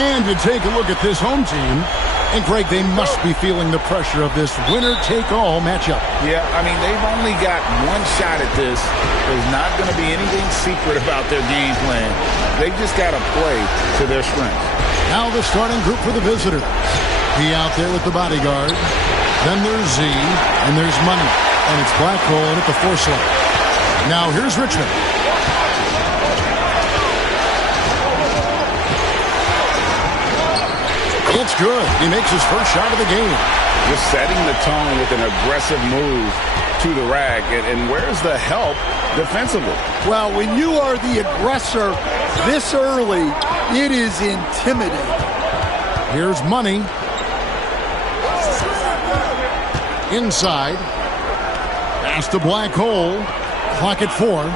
And to take a look at this home team, and Greg, they must be feeling the pressure of this winner-take-all matchup. Yeah, I mean, they've only got one shot at this. There's not going to be anything secret about their game plan. They've just got to play to their strengths. Now the starting group for the visitors. He out there with the bodyguard. Then there's Z, and there's Money. And it's Black Hole at the 4 slot. Now here's Richmond. It's good. He makes his first shot of the game. Just setting the tone with an aggressive move to the rack. And where's the help defensively? Well, when you are the aggressor this early, it is intimidating. Here's Money. Inside. Pass to Black Hole. Clock at 4.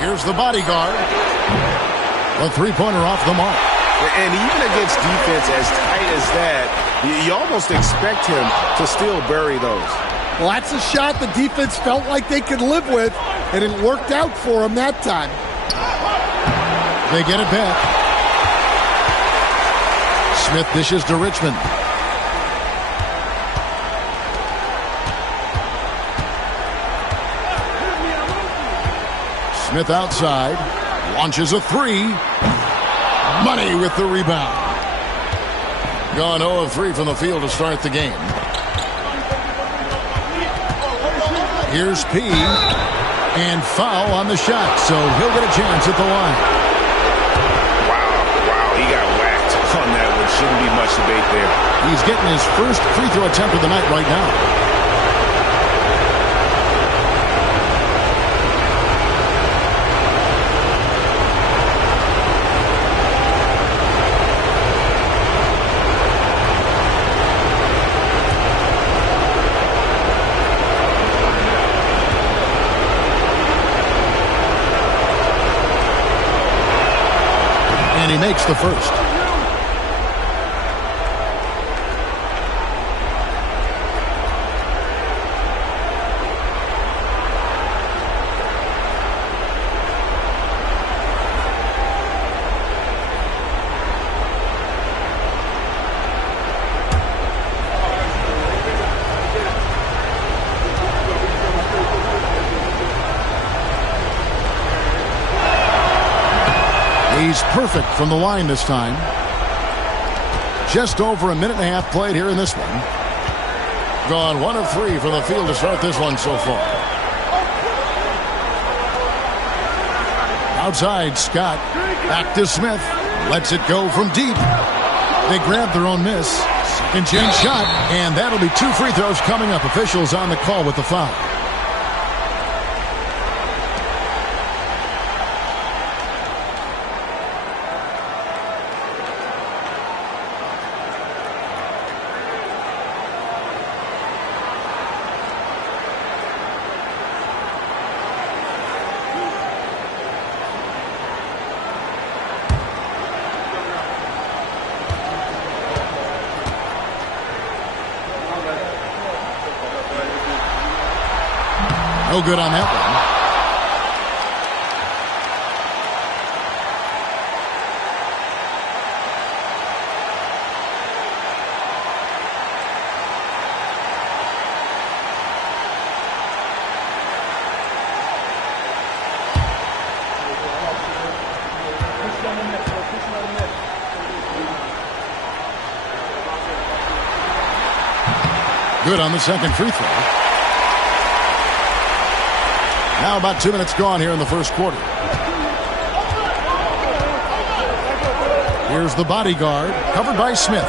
Here's the bodyguard. The three-pointer off the mark. And even against defense as tight as that, you almost expect him to still bury those. Well, that's a shot the defense felt like they could live with, and it worked out for them that time. They get it back. Smith dishes to Richmond. Smith outside. Launches a 3. Money with the rebound. Gone 0 of 3 from the field to start the game. Here's P. And foul on the shot, so he'll get a chance at the line. Wow, he got whacked on that one. Shouldn't be much debate there. He's getting his first free throw attempt of the night right now. He makes the first. He's perfect from the line this time. Just over a minute and a half played here in this one. Gone 1 of 3 from the field to start this one so far. Outside, Scott. Back to Smith. Lets it go from deep. They grab their own miss. Second chance shot. And that'll be 2 free throws coming up. Officials on the call with the foul. No good on that one. Good on the second free throw. Now about 2 minutes gone here in the first quarter. Here's the bodyguard, covered by Smith.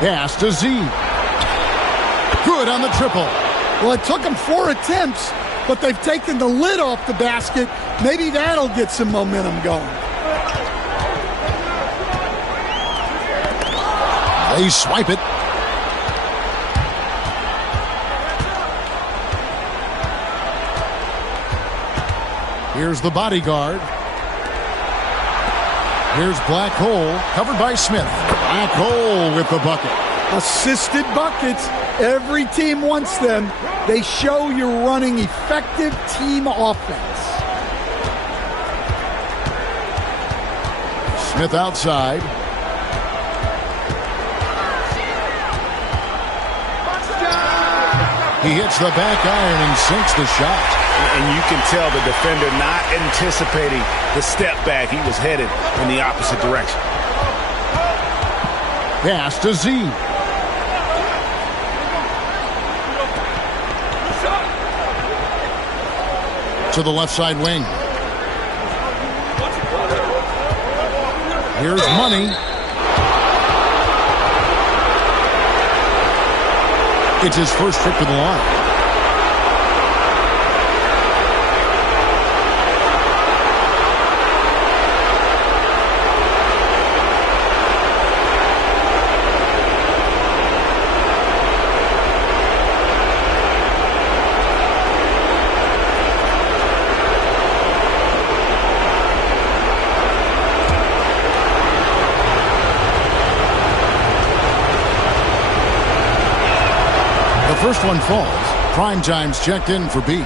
Pass to Z. Good on the triple. Well, it took them 4 attempts, but they've taken the lid off the basket. Maybe that'll get some momentum going. They swipe it. Here's the bodyguard. Here's Black Hole, covered by Smith. Black Hole with the bucket. Assisted buckets. Every team wants them. They show you're running effective team offense. Smith outside. He hits the back iron and sinks the shot. And you can tell the defender not anticipating the step back. He was headed in the opposite direction. Pass to Z. To the left side wing. Here's Money. It's his first trip to the line. First one falls. Prime time's checked in for B.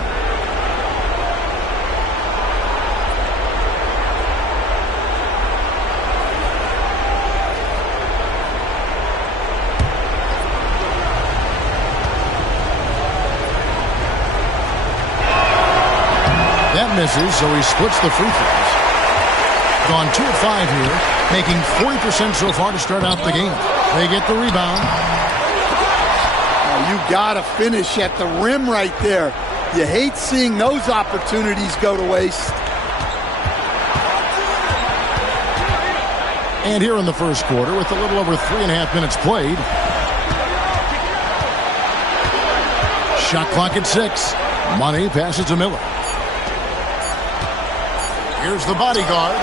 That misses, so he splits the free throws. Gone 2 of 5 here, making 40% so far to start out the game. They get the rebound. You got to finish at the rim right there. You hate seeing those opportunities go to waste. And here in the first quarter, with a little over 3.5 minutes played. Shot clock at 6. Money passes to Miller. Here's the bodyguard.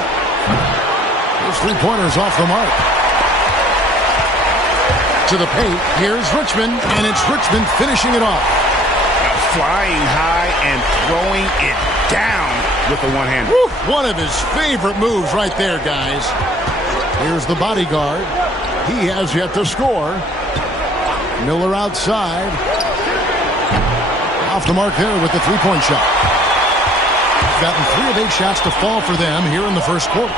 Those three-pointers off the mark. To the paint, here's Richmond, and it's Richmond finishing it off. Flying high and throwing it down with the one-hander. One of his favorite moves right there, guys. Here's the bodyguard. He has yet to score. Miller outside. Off the mark there with the three-point shot. Gotten 3 of 8 shots to fall for them here in the first quarter.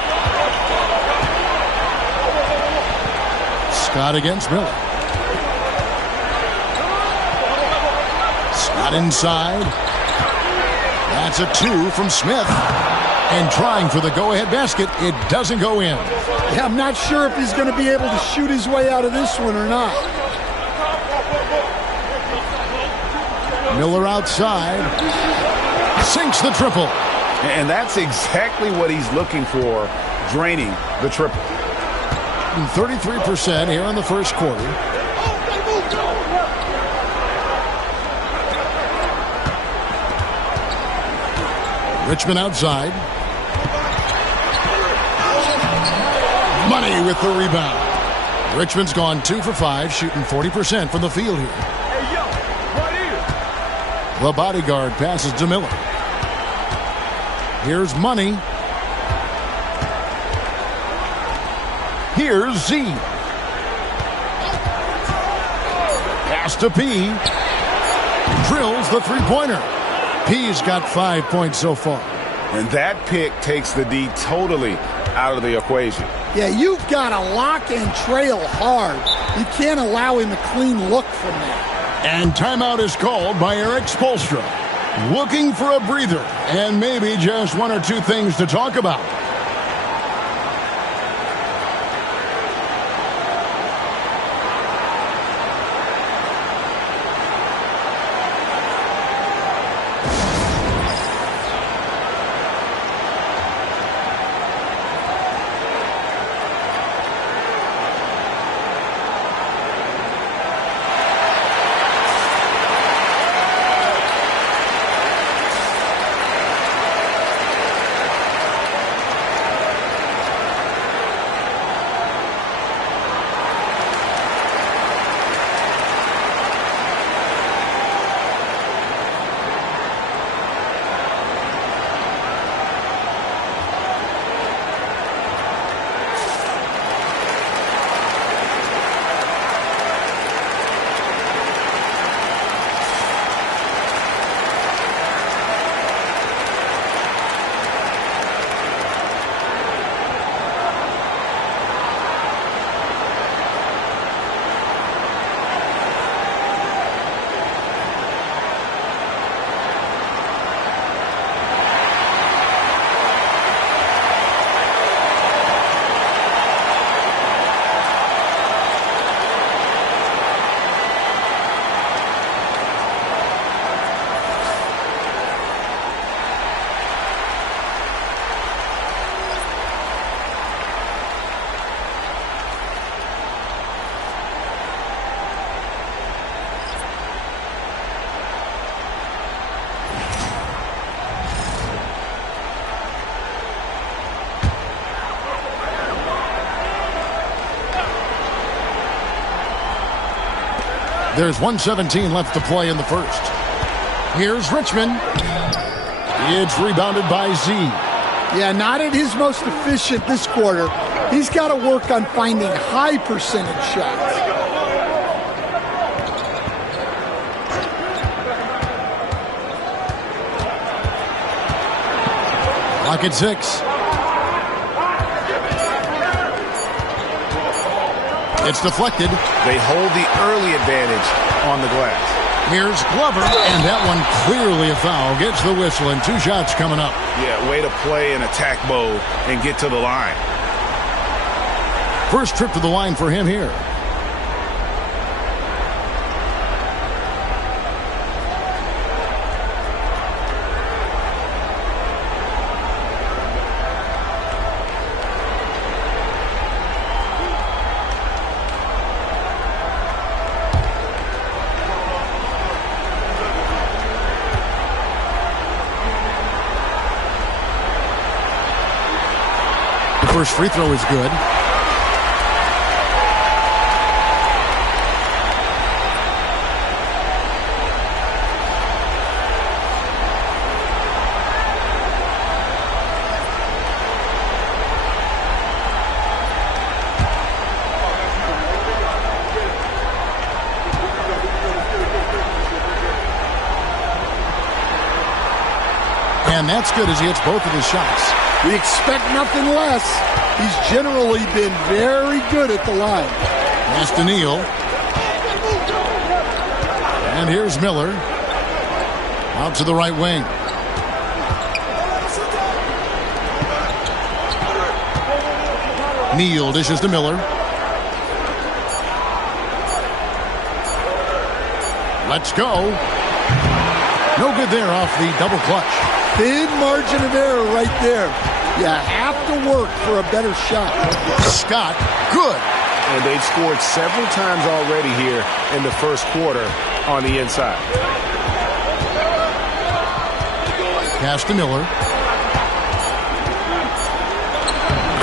Scott against Miller. Scott inside. That's a 2 from Smith. And trying for the go-ahead basket, it doesn't go in. Yeah, I'm not sure if he's going to be able to shoot his way out of this one or not. Miller outside. Sinks the triple. And that's exactly what he's looking for, draining the triple. 33% here in the first quarter. Richmond outside. Money with the rebound. Richmond's gone 2 for 5, shooting 40% from the field here. The bodyguard passes to Miller. Here's Money. Here's Z. Pass to P. Drills the three-pointer. P's got 5 points so far. And that pick takes the D totally out of the equation. Yeah, you've got to lock and trail hard. You can't allow him a clean look from that. And timeout is called by Eric Spoelstra. Looking for a breather and maybe just 1 or 2 things to talk about. There's 1:17 left to play in the first. Here's Richmond. It's rebounded by Z. Yeah, not at his most efficient this quarter. He's got to work on finding high percentage shots. Clock at 6. It's deflected. They hold the early advantage on the glass. Here's Glover, and that one clearly a foul. Gets the whistle, and 2 shots coming up. Yeah, way to play in attack mode and get to the line. First trip to the line for him here. First free throw is good. And that's good as he hits both of his shots. We expect nothing less. He's generally been very good at the line. Pass to Neal. And here's Miller. Out to the right wing. Neal dishes to Miller. Let's go. No good there off the double clutch. Thin margin of error right there. You have to work for a better shot. Scott, good. And they've scored several times already here in the first quarter on the inside. Pass to Miller.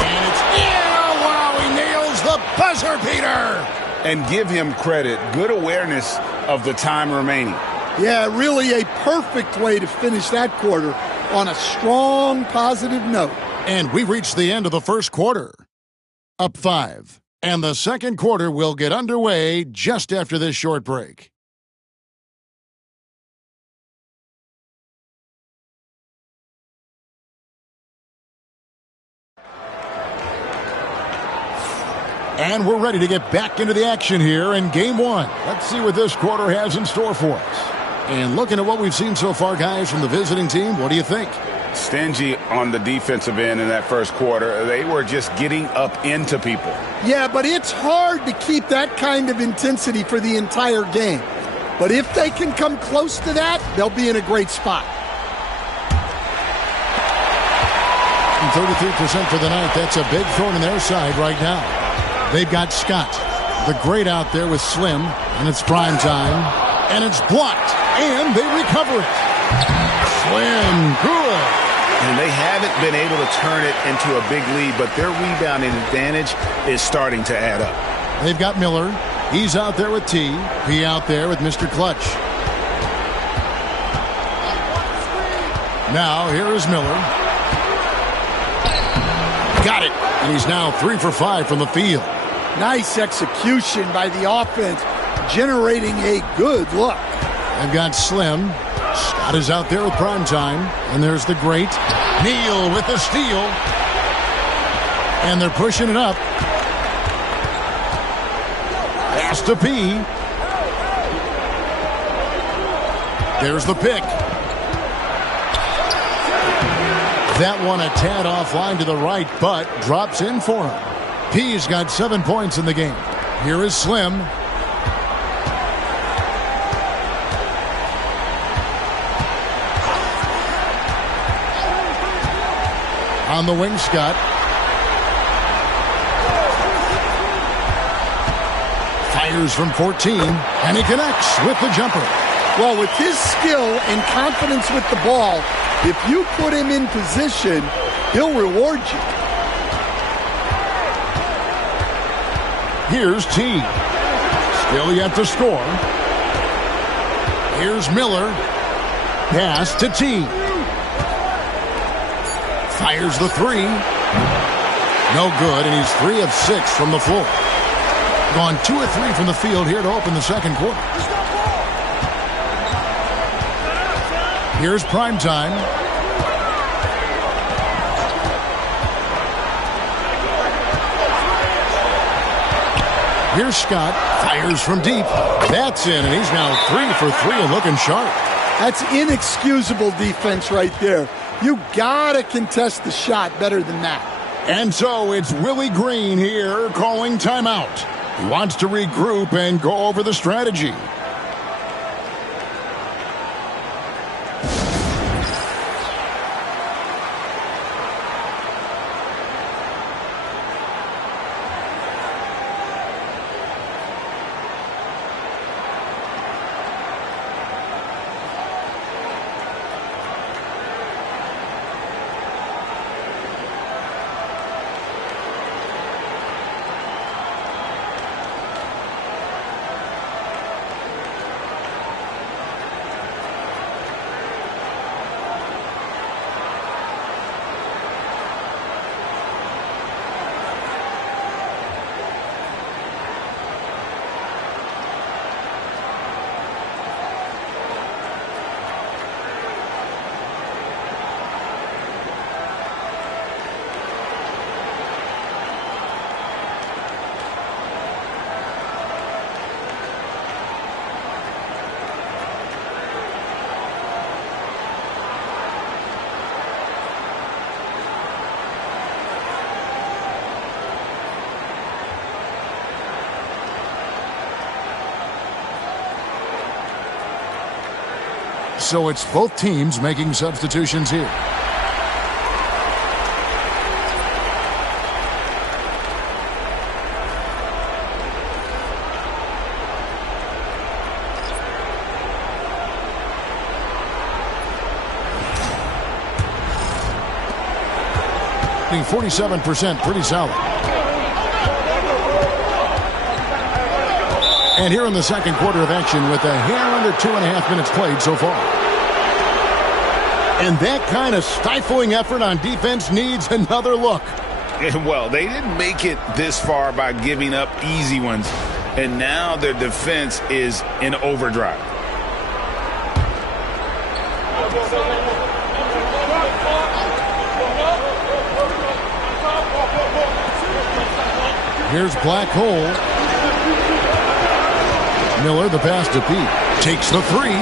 And it's in. Wow, he nails the buzzer beater. And give him credit. Good awareness of the time remaining. Yeah, really a perfect way to finish that quarter on a strong, positive note. And we've reached the end of the first quarter. Up 5. And the second quarter will get underway just after this short break. And we're ready to get back into the action here in Game 1. Let's see what this quarter has in store for us. And looking at what we've seen so far, guys, from the visiting team, what do you think? Stingy on the defensive end in that first quarter. They were just getting up into people. Yeah, but it's hard to keep that kind of intensity for the entire game. But if they can come close to that, they'll be in a great spot. And 33% for the night. That's a big thorn in their side right now. They've got Scott, the great out there with Slim, and it's prime time. And it's blocked, and they recover it. Slim, good. And they haven't been able to turn it into a big lead, but their rebounding advantage is starting to add up. They've got Miller. He's out there with T. P out there with Mr. Clutch. Now, here is Miller. Got it. And he's now 3 for 5 from the field. Nice execution by the offense, generating a good look. They've got Slim. Scott is out there with prime time. And there's the great Neal with the steal. And they're pushing it up. Pass to P. There's the pick. That one a tad offline to the right, but drops in for him. P's got 7 points in the game. Here is Slim. On the wing, Scott. Fires from 14, and he connects with the jumper. Well, with his skill and confidence with the ball, if you put him in position, he'll reward you. Here's T. Still yet to score. Here's Miller. Pass to T. Fires the three. No good, and he's 3 of 6 from the floor. Gone 2 of 3 from the field here to open the second quarter. Here's prime time. Here's Scott. Fires from deep. That's in, and he's now 3 for 3 and looking sharp. That's inexcusable defense right there. You gotta contest the shot better than that. And so it's Willie Green here calling timeout. He wants to regroup and go over the strategy. So it's both teams making substitutions here. Being 47%, pretty solid. And here in the second quarter of action with a hair under 2.5 minutes played so far. And that kind of stifling effort on defense needs another look. Well, they didn't make it this far by giving up easy ones. And now their defense is in overdrive. Here's Black Hole. Miller, the pass to Pete. Takes the three.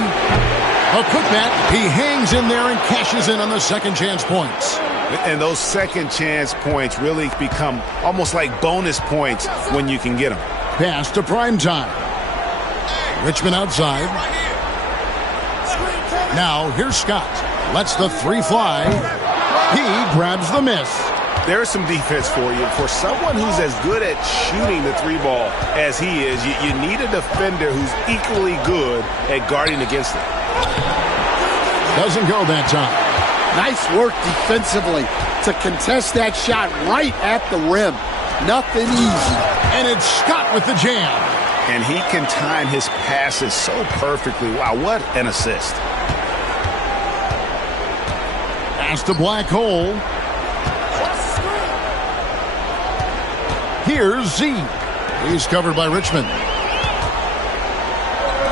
A putback. He hangs in there and cashes in on the second chance points. And those second chance points really become almost like bonus points when you can get them. Pass to prime time. Richmond outside. Now here's Scott. Lets the three fly. He grabs the miss. There's some defense for you. For someone who's as good at shooting the three ball as he is, you need a defender who's equally good at guarding against it. Doesn't go that time. Nice work defensively to contest that shot right at the rim. Nothing easy. And it's Scott with the jam. And he can time his passes so perfectly. Wow, what an assist. Pass to Black Hole. Here's Z. He's covered by Richmond.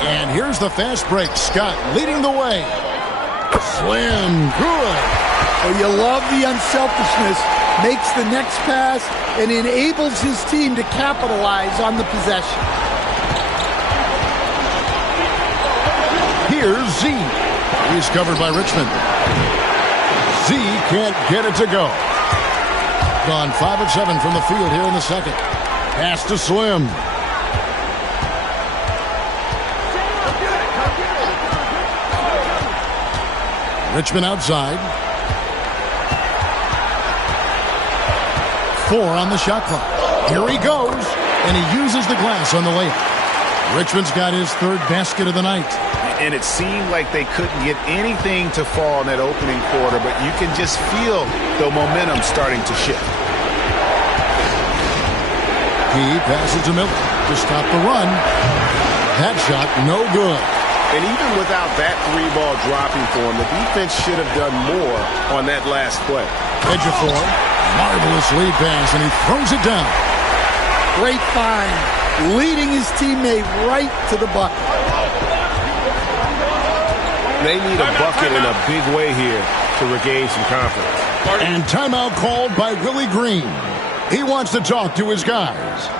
And here's the fast break. Scott leading the way. Slim, good. Well, you love the unselfishness. Makes the next pass and enables his team to capitalize on the possession. Here's Z. He's covered by Richmond. Z can't get it to go. Gone 5 of 7 from the field here in the second. Pass to Slim. Richmond outside. 4 on the shot clock. Here he goes, and he uses the glass on the layup. Richmond's got his third basket of the night. And it seemed like they couldn't get anything to fall in that opening quarter, but you can just feel the momentum starting to shift. He passes to Miller to stop the run. That shot, no good. And even without that three ball dropping for him, the defense should have done more on that last play. Ejiofor, marvelous lead pass, and he throws it down. Great find, leading his teammate right to the bucket. They need a bucket in a big way here to regain some confidence. And timeout called by Willie Green. He wants to talk to his guys.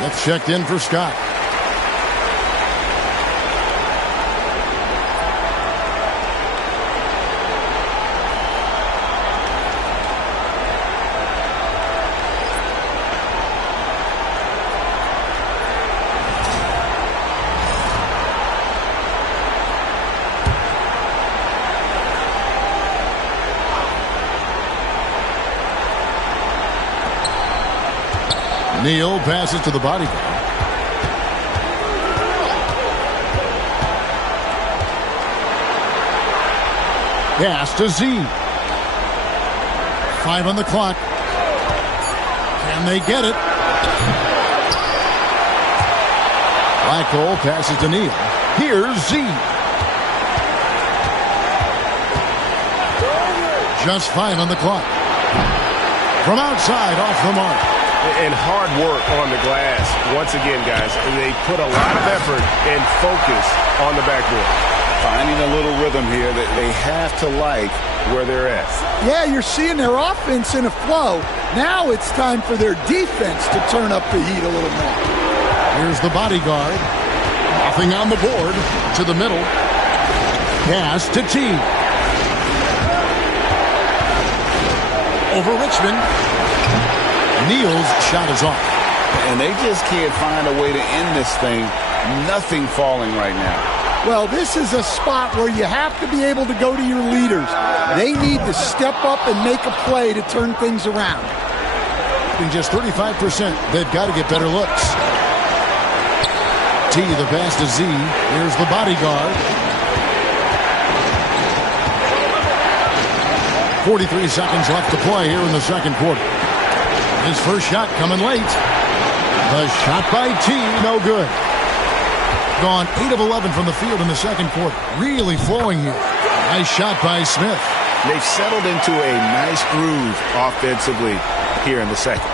Smith checked in for Scott. Neal passes to the body guard. Pass to Z. 5 on the clock. Can they get it? Blackhole passes to Neal. Here's Z. Just 5 on the clock. From outside, off the mark. And hard work on the glass. Once again, guys, they put a lot of effort and focus on the backboard. Finding a little rhythm here that they have to like where they're at. Yeah, you're seeing their offense in a flow. Now it's time for their defense to turn up the heat a little more. Here's the bodyguard. Nothing on the board. To the middle. Pass to T. Over Richmond. Neal's shot is off. And they just can't find a way to end this thing. Nothing falling right now. Well, this is a spot where you have to be able to go to your leaders. They need to step up and make a play to turn things around. In just 35%, they've got to get better looks. T, the pass to Z. Here's the bodyguard. 43 seconds left to play here in the second quarter. His first shot coming late. The shot by T, no good. Gone 8 of 11 from the field in the second quarter. Really flowing here. Nice shot by Smith. They've settled into a nice groove offensively here in the second.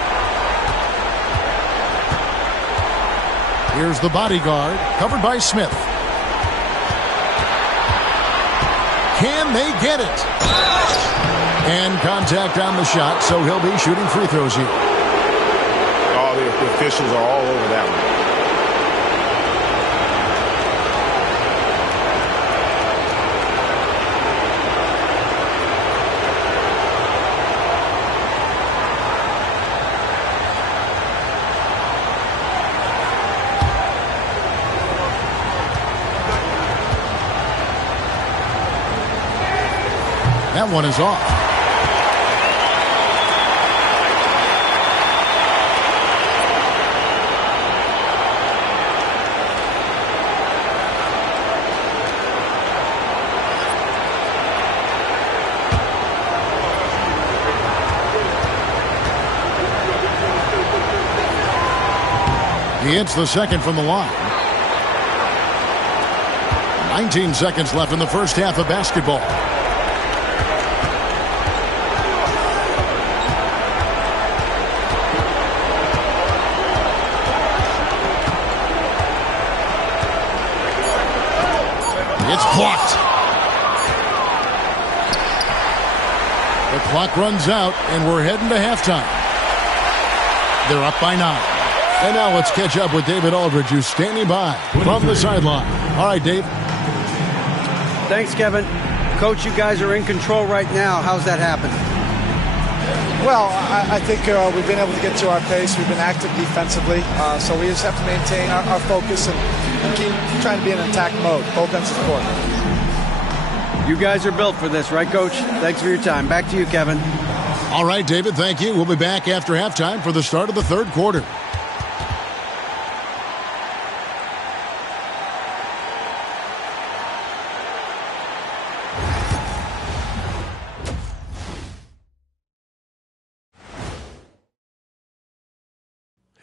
Here's the bodyguard, covered by Smith. Can they get it? And contact on the shot, so he'll be shooting free throws here. Oh, the officials are all over that one. That one is off. He hits the second from the line. 19 seconds left in the first half of basketball. It's blocked. The clock runs out, and we're heading to halftime. They're up by 9. And now let's catch up with David Aldridge, who's standing by from the sideline. All right, Dave. Thanks, Kevin. Coach, you guys are in control right now. How's that happening? Well, I think we've been able to get to our pace. We've been active defensively, so we just have to maintain our focus and keep trying to be in attack mode, both ends of the court. You guys are built for this, right, Coach? Thanks for your time. Back to you, Kevin. All right, David, thank you. We'll be back after halftime for the start of the third quarter.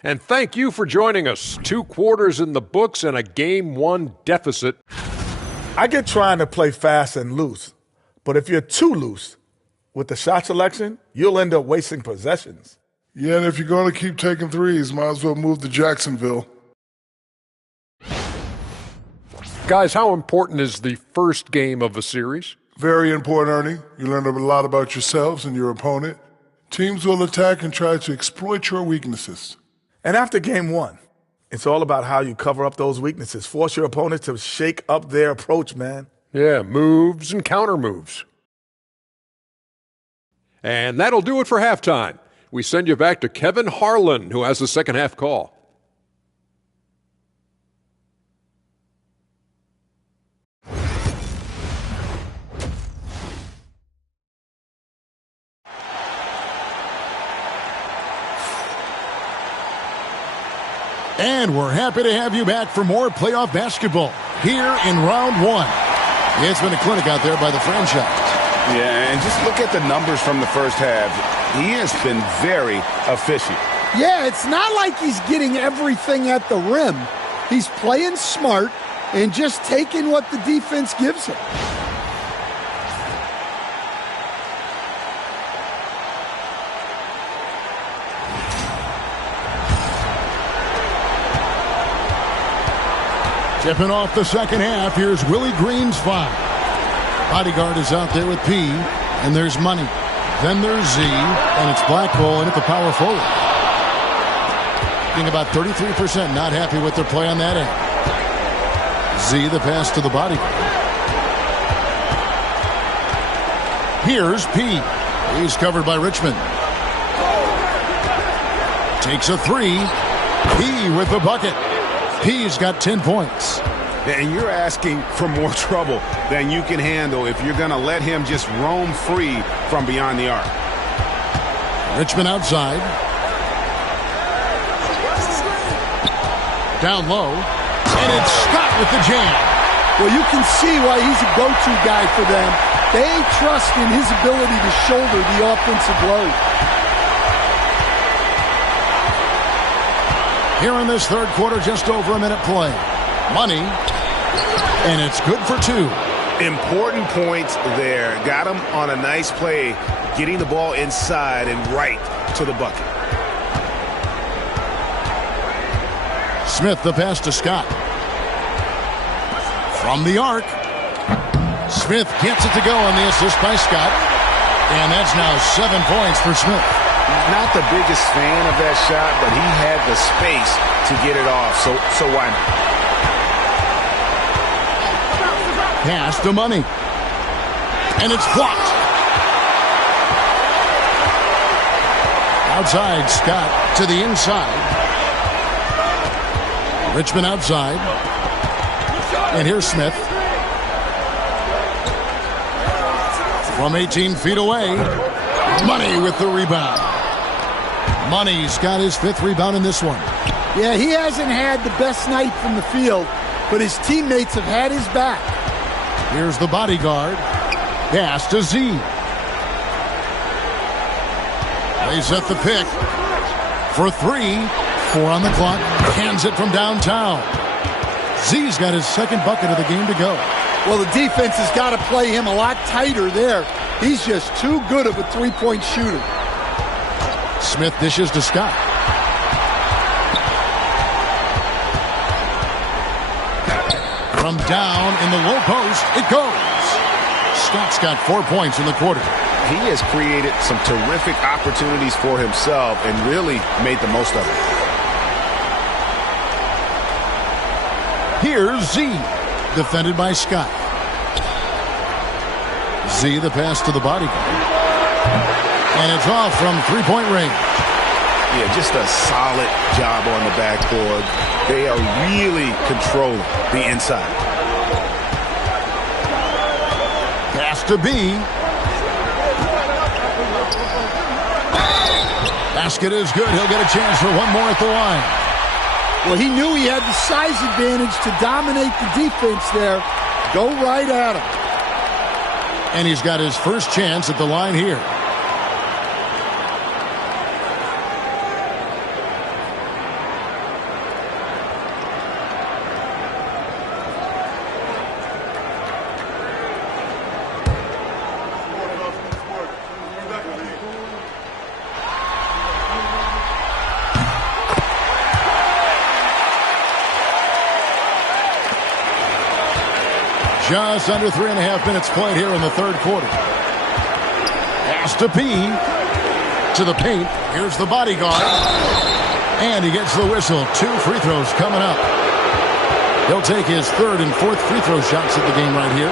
And thank you for joining us. 2 quarters in the books and a Game 1 deficit. I get trying to play fast and loose, but if you're too loose with the shot selection, you'll end up wasting possessions. Yeah, and if you're going to keep taking threes, might as well move to Jacksonville. Guys, how important is the first game of a series? Very important, Ernie. You learn a lot about yourselves and your opponent. Teams will attack and try to exploit your weaknesses. And after game 1, it's all about how you cover up those weaknesses. Force your opponent to shake up their approach, man. Yeah, moves and counter moves. And that'll do it for halftime. We send you back to Kevin Harlan, who has the second half call. And we're happy to have you back for more playoff basketball here in round 1. It's been a clinic out there by the franchise. Yeah, and just look at the numbers from the first half. He has been very efficient. Yeah, it's not like he's getting everything at the rim. He's playing smart and just taking what the defense gives him. Tipping off the second half, here's Willie Green's 5. Bodyguard is out there with P, and there's Money. Then there's Z, and it's Blackwell in at the power forward. Being about 33%, not happy with their play on that end. Z, the pass to the Bodyguard. Here's P. He's covered by Richmond. Takes a 3. P with the bucket. P's got 10 points. And you're asking for more trouble than you can handle if you're going to let him just roam free from beyond the arc. Richmond outside. Down low. And it's Scott with the jam. Well, you can see why he's a go-to guy for them. They trust in his ability to shoulder the offensive load. Here in this third quarter, just over a minute play. Money, and it's good for 2. Important points there. Got him on a nice play, getting the ball inside and right to the bucket. Smith, the pass to Scott. From the arc. Smith gets it to go on the assist by Scott. And that's now 7 points for Smith. Not the biggest fan of that shot, but he had the space to get it off, so why not? Pass to Money. And it's blocked. Outside, Scott to the inside. Richmond outside. And here's Smith. From 18 feet away. Money with the rebound. Money's got his 5th rebound in this one. Yeah, he hasn't had the best night from the field, but his teammates have had his back. Here's the Bodyguard. Pass to Z. They set the pick for 3. 4 on the clock. Hands it from downtown. Z's got his second bucket of the game to go. Well, the defense has got to play him a lot tighter there. He's just too good of a three-point shooter. Smith dishes to Scott. From down in the low post, it goes. Scott's got 4 points in the quarter. He has created some terrific opportunities for himself and really made the most of it. Here's Z, defended by Scott. Z, the pass to the body. And it's off from three-point range. Yeah, just a solid job on the backboard. They are really controlling the inside. Pass to B. Basket is good. He'll get a chance for one more at the line. Well, he knew he had the size advantage to dominate the defense there. Go right at him. And he's got his first chance at the line here. Just under 3.5 minutes played here in the third quarter. Pass to P. To the paint. Here's the bodyguard. And he gets the whistle. 2 free throws coming up. He'll take his third and fourth free throw shots at the game right here.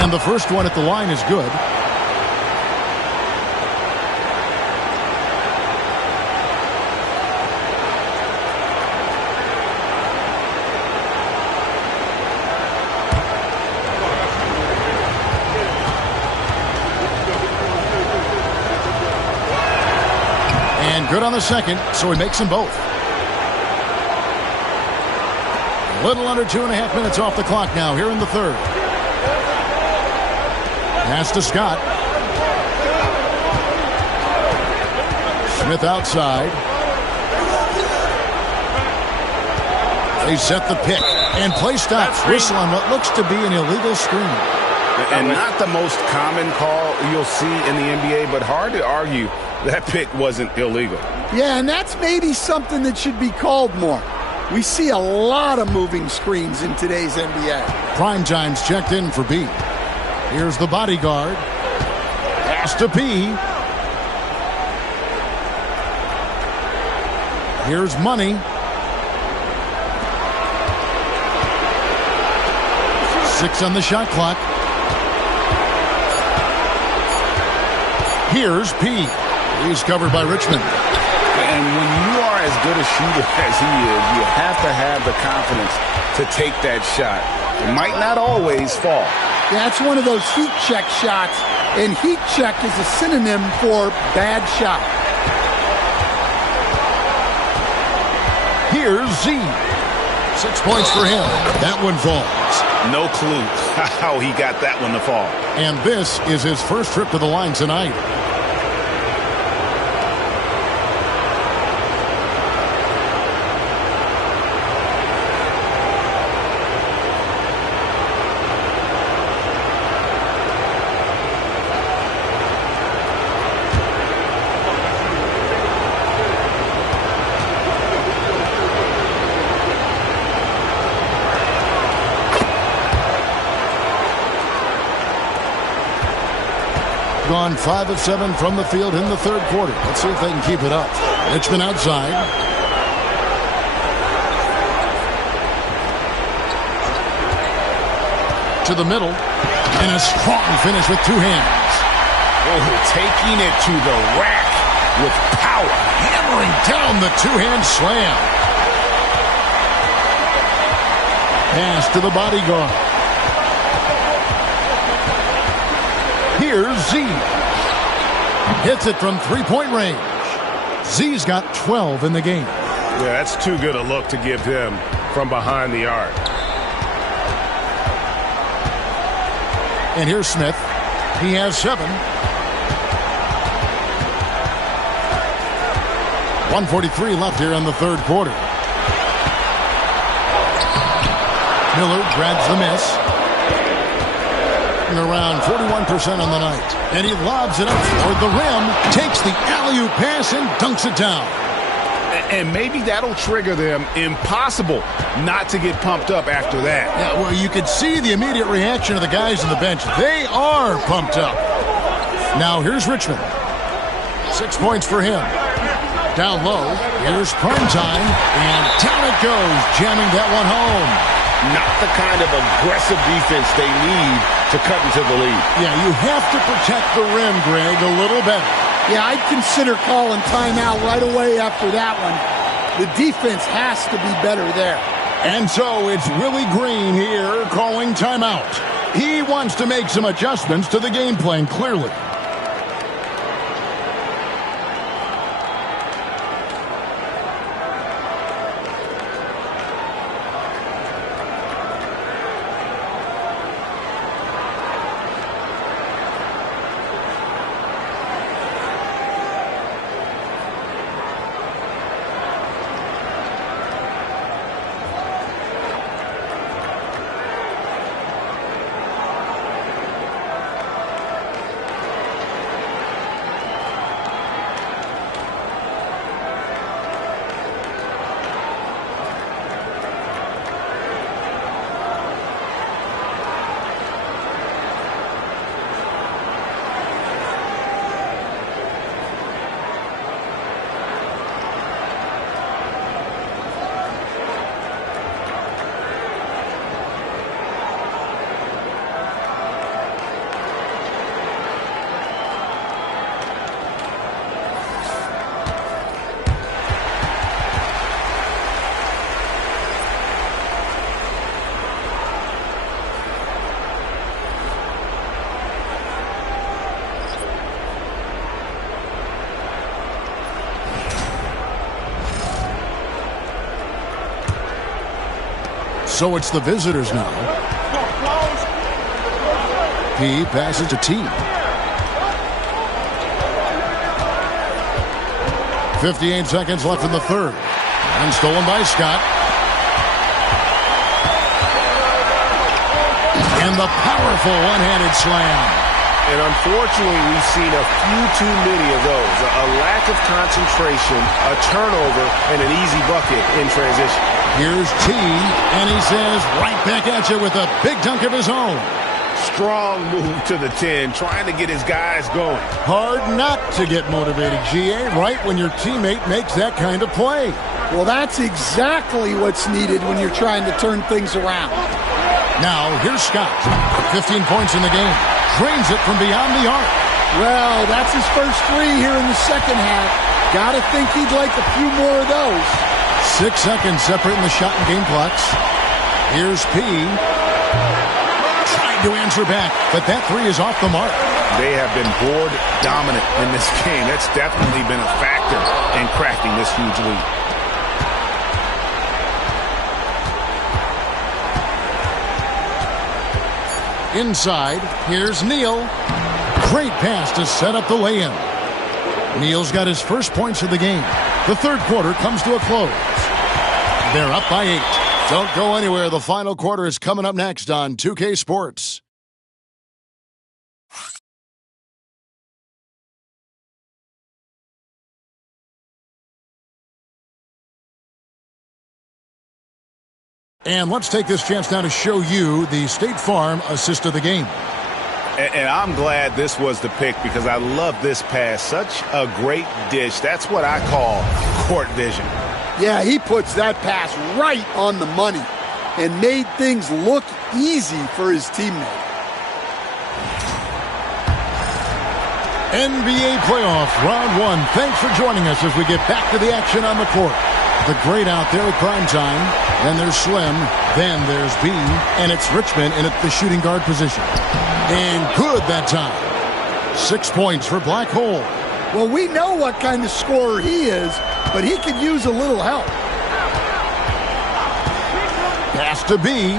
And the first one at the line is good. And good on the second, so he makes them both. A little under 2.5 minutes off the clock now here in the third. Pass to Scott. Smith outside. They set the pick. And play stops. Whistle on what looks to be an illegal screen. And not the most common call you'll see in the NBA, but hard to argue that pick wasn't illegal. Yeah, and that's maybe something that should be called more. We see a lot of moving screens in today's NBA. Primetime's checked in for B. Here's the bodyguard. Pass to P. Here's Money. Six on the shot clock. Here's P. He's covered by Richmond. And when you are as good a shooter as he is, you have to have the confidence to take that shot. It might not always fall. Yeah, it's one of those heat check shots, and heat check is a synonym for bad shot. Here's Z. 6 points for him. That one falls. No clue how he got that one to fall. And this is his first trip to the line tonight. Gone 5 of 7 from the field in the third quarter. Let's see if they can keep it up. Richmond outside. To the middle. And a strong finish with 2 hands. Oh, taking it to the rack with power. Hammering down the 2-hand slam. Pass to the bodyguard. Here's Z. Hits it from 3-point range. Z's got 12 in the game. Yeah, that's too good a look to give him from behind the arc. And here's Smith. He has 7. 1:43 left here in the third quarter. Miller grabs the miss. And around 41% on the night. And he lobs it up toward the rim. Takes the alley-oop pass and dunks it down. And maybe that'll trigger them. Impossible not to get pumped up after that. Yeah, well, you could see the immediate reaction of the guys on the bench. They are pumped up. Now here's Richmond. 6 points for him. Down low, here's Primetime, and down it goes, jamming that one home. Not the kind of aggressive defense they need to cut into the lead. Yeah, you have to protect the rim, Greg, a little better. Yeah, I'd consider calling timeout right away after that one. The defense has to be better there. And so it's Willie Green here calling timeout. He wants to make some adjustments to the game plan, clearly. So it's the visitors now. P passes to T. 58 seconds left in the third. And stolen by Scott. And the powerful one-handed slam. And unfortunately, we've seen a few too many of those. A lack of concentration, a turnover, and an easy bucket in transition. Here's T, and he says right back at you with a big dunk of his own. Strong move to the 10, trying to get his guys going. Hard not to get motivated, GA, right when your teammate makes that kind of play. Well, that's exactly what's needed when you're trying to turn things around. Now, here's Scott. 15 points in the game. Drains it from beyond the arc. Well, that's his first 3 here in the second half. Gotta think he'd like a few more of those. 6 seconds separating the shot and game clocks. Here's P. Trying to answer back, but that 3 is off the mark. They have been board dominant in this game. That's definitely been a factor in cracking this huge lead. Inside, here's Neal. Great pass to set up the lay-in. Neal's got his first points of the game. The third quarter comes to a close. They're up by 8. Don't go anywhere. The final quarter is coming up next on 2K Sports. And let's take this chance now to show you the State Farm assist of the game. And I'm glad this was the pick because I love this pass. Such a great dish. That's what I call court vision. Yeah, he puts that pass right on the money and made things look easy for his teammate. NBA playoffs, round 1. Thanks for joining us as we get back to the action on the court. The great out there with Primetime. Then there's Slim. Then there's B. And it's Richmond in at the shooting guard position. And good that time. 6 points for Black Hole. Well, we know what kind of scorer he is, but he could use a little help. Pass to B.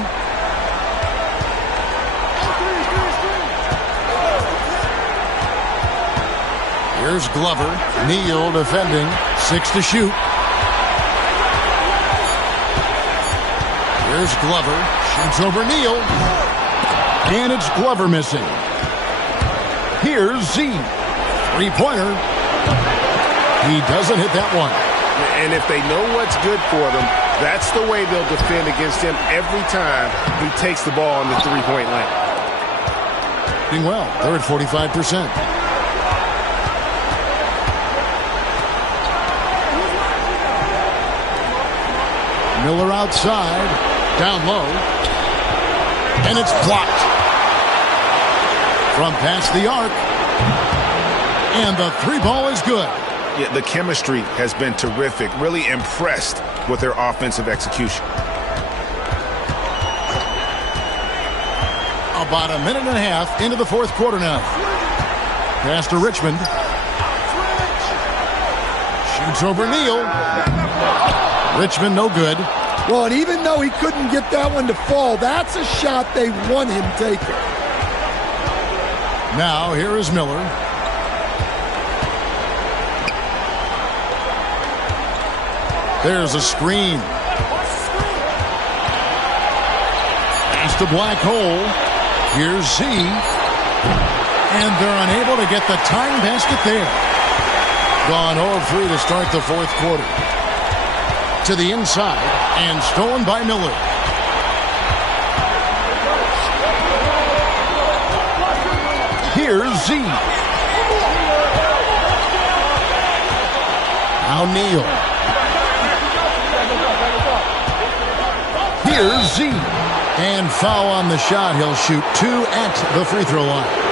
Here's Glover. Neal defending. 6 to shoot. Here's Glover. Shoots over Neal. And it's Glover missing. Here's Z. Three-pointer. He doesn't hit that one. And if they know what's good for them, that's the way they'll defend against him every time he takes the ball on the three-point line. Doing well. They're at 45%. Miller outside. Down low. And it's blocked. From past the arc. And the three ball is good. Yeah, the chemistry has been terrific. Really impressed with their offensive execution. About a minute and a half into the fourth quarter now. Pass to Richmond. Shoots over Neal. Richmond no good. Well, and even though he couldn't get that one to fall, that's a shot they want him taking. Now here is Miller. There's a screen. Pass to Black Hole. Here's Z. And they're unable to get the tying basket there. Gone 0-3 to start the fourth quarter. To the inside and stolen by Miller. Here's Z. Now Neal. Here's Z. And foul on the shot. He'll shoot 2 at the free throw line.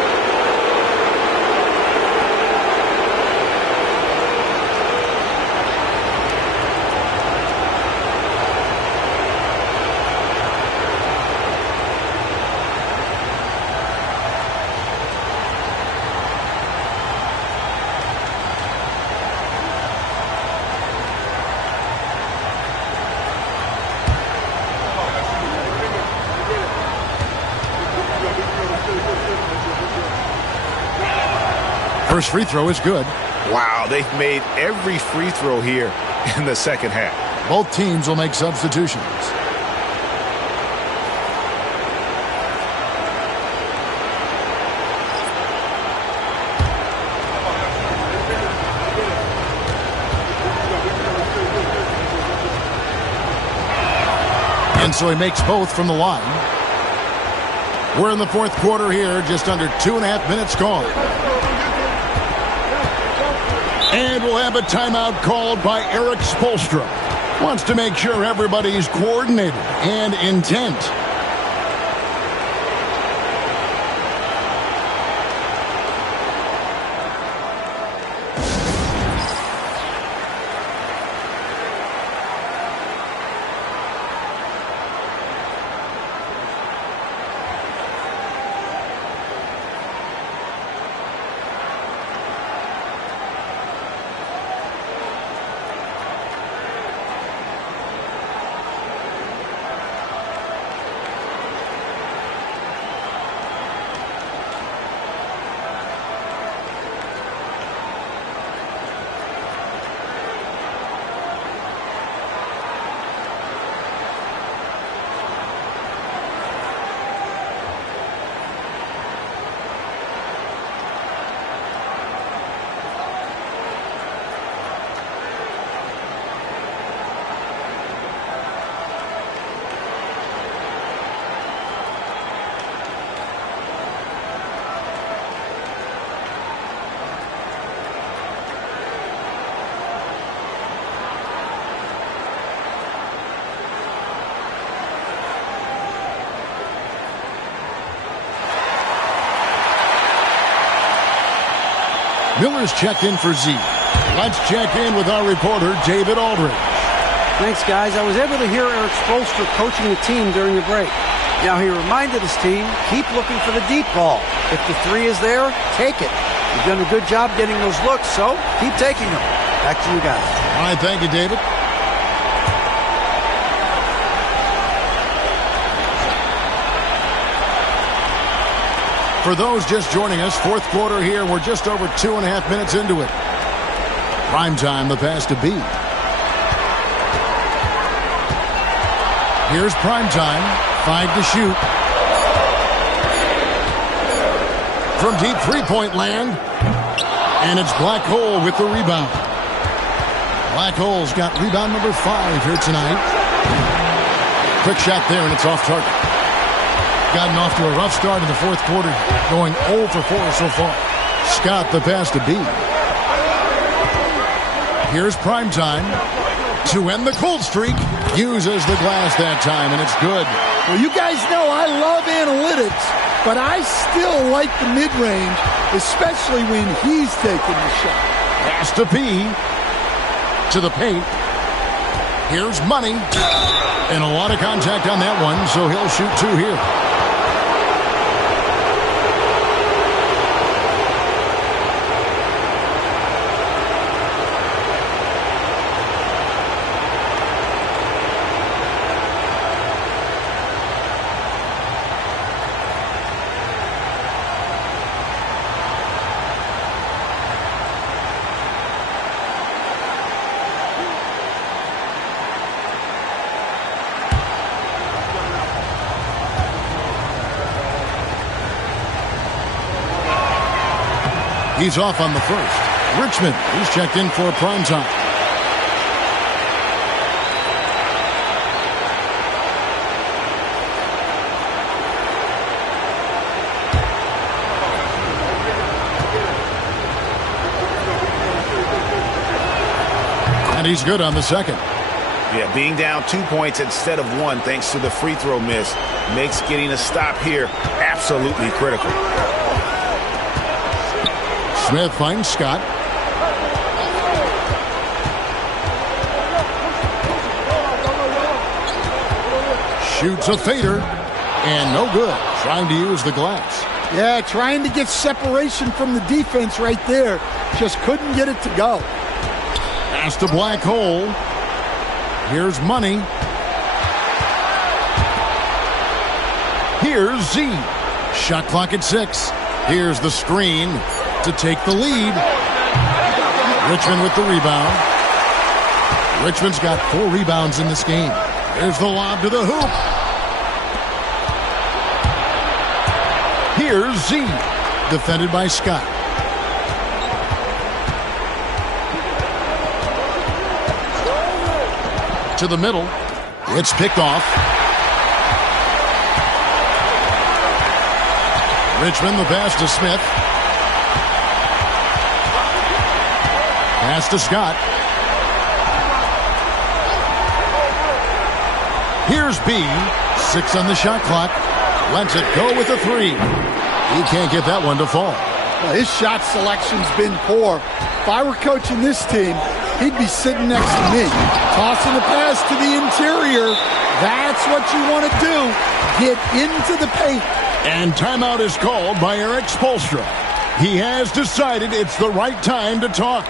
First free throw is good. Wow, they've made every free throw here in the second half. Both teams will make substitutions. And so he makes both from the line. We're in the fourth quarter here, just under 2.5 minutes gone. And we'll have a timeout called by Eric Spoelstra. Wants to make sure everybody's coordinated and intent. Miller's checked in for Z. Let's check in with our reporter, David Aldridge. Thanks, guys. I was able to hear Eric Spoelstra coaching the team during the break. Now, he reminded his team, keep looking for the deep ball. If the three is there, take it. You've done a good job getting those looks, so keep taking them. Back to you guys. All right, thank you, David. For those just joining us, fourth quarter here. We're just over 2.5 minutes into it. Prime time, the pass to B. Here's prime time. 5 to shoot. From deep three-point land. And it's Black Hole with the rebound. Black Hole's got rebound number 5 here tonight. Quick shot there, and it's off target. Gotten off to a rough start in the fourth quarter, going 0 for 4 so far. Scott, the pass to B. Here's prime time to end the cold streak. Uses the glass that time, and it's good. Well, you guys know I love analytics, but I still like the mid-range, especially when he's taking the shot. Pass to P. To the paint. Here's Money. And a lot of contact on that one, so he'll shoot 2 here. He's off on the first. Richmond, he's checked in for prime time. And he's good on the second. Yeah, being down 2 points instead of 1 thanks to the free throw miss makes getting a stop here absolutely critical. Smith finds Scott. Shoots a fader. And no good. Trying to use the glass. Yeah, trying to get separation from the defense right there. Just couldn't get it to go. Pass to Black Hole. Here's Money. Here's Z. Shot clock at 6. Here's the screen to take the lead. Richmond with the rebound. Richmond's got 4 rebounds in this game. There's the lob to the hoop. Here's Z. Defended by Scott. To the middle. It's picked off. Richmond, the pass to Smith. Pass to Scott. Here's B. 6 on the shot clock. Lets it go with a 3. He can't get that one to fall. Well, his shot selection's been poor. If I were coaching this team, he'd be sitting next to me. Tossing the pass to the interior. That's what you want to do. Get into the paint. And timeout is called by Eric Spoelstra. He has decided it's the right time to talk.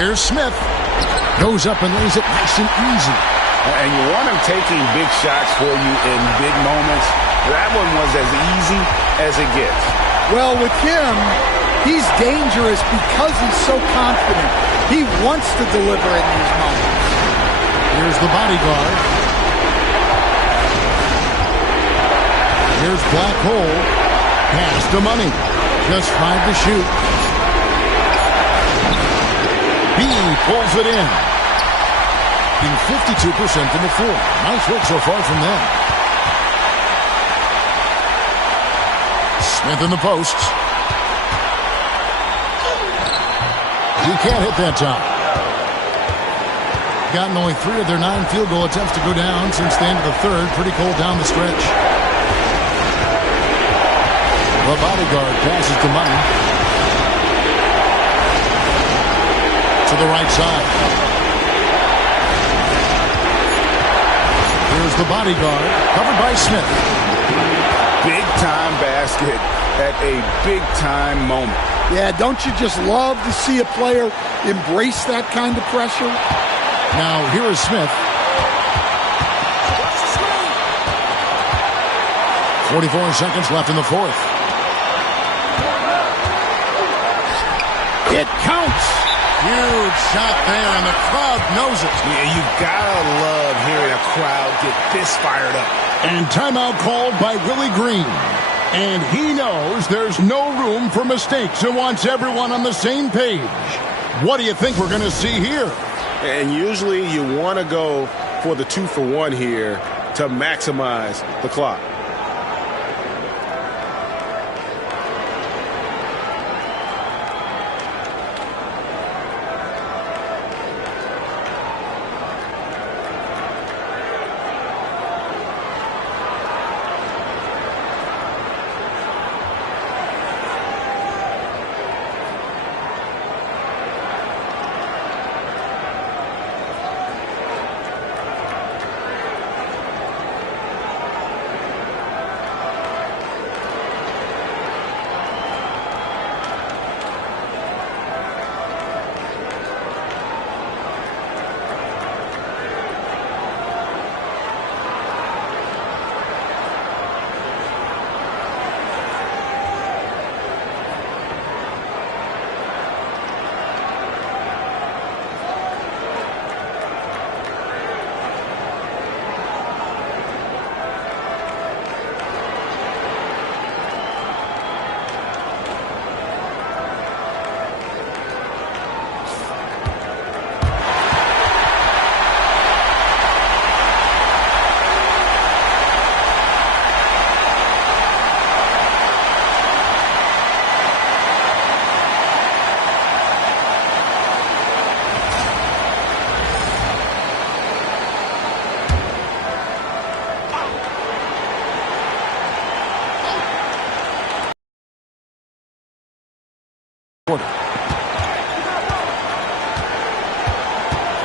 Here's Smith. Goes up and lays it nice and easy. And you want him taking big shots for you in big moments. That one was as easy as it gets. Well, with him, he's dangerous because he's so confident. He wants to deliver in these moments. Here's the bodyguard. Here's Black Hole. Pass to Money. Just 5 to shoot. B pulls it in. Being 52% from the floor. Nice work so far from them. Smith in the posts. He can't hit that time. Gotten only 3 of their 9 field goal attempts to go down since the end of the third. Pretty cold down the stretch. The bodyguard passes to Money. To the right side. Here's the bodyguard, covered by Smith. Big-time basket at a big-time moment. Yeah, don't you just love to see a player embrace that kind of pressure? Now, here is Smith. 44 seconds left in the fourth. It counts. Huge shot there, and the crowd knows it. Yeah, you gotta love hearing a crowd get this fired up. And timeout called by Willie Green. And he knows there's no room for mistakes and wants everyone on the same page. What do you think we're going to see here? And usually you want to go for the 2-for-1 here to maximize the clock.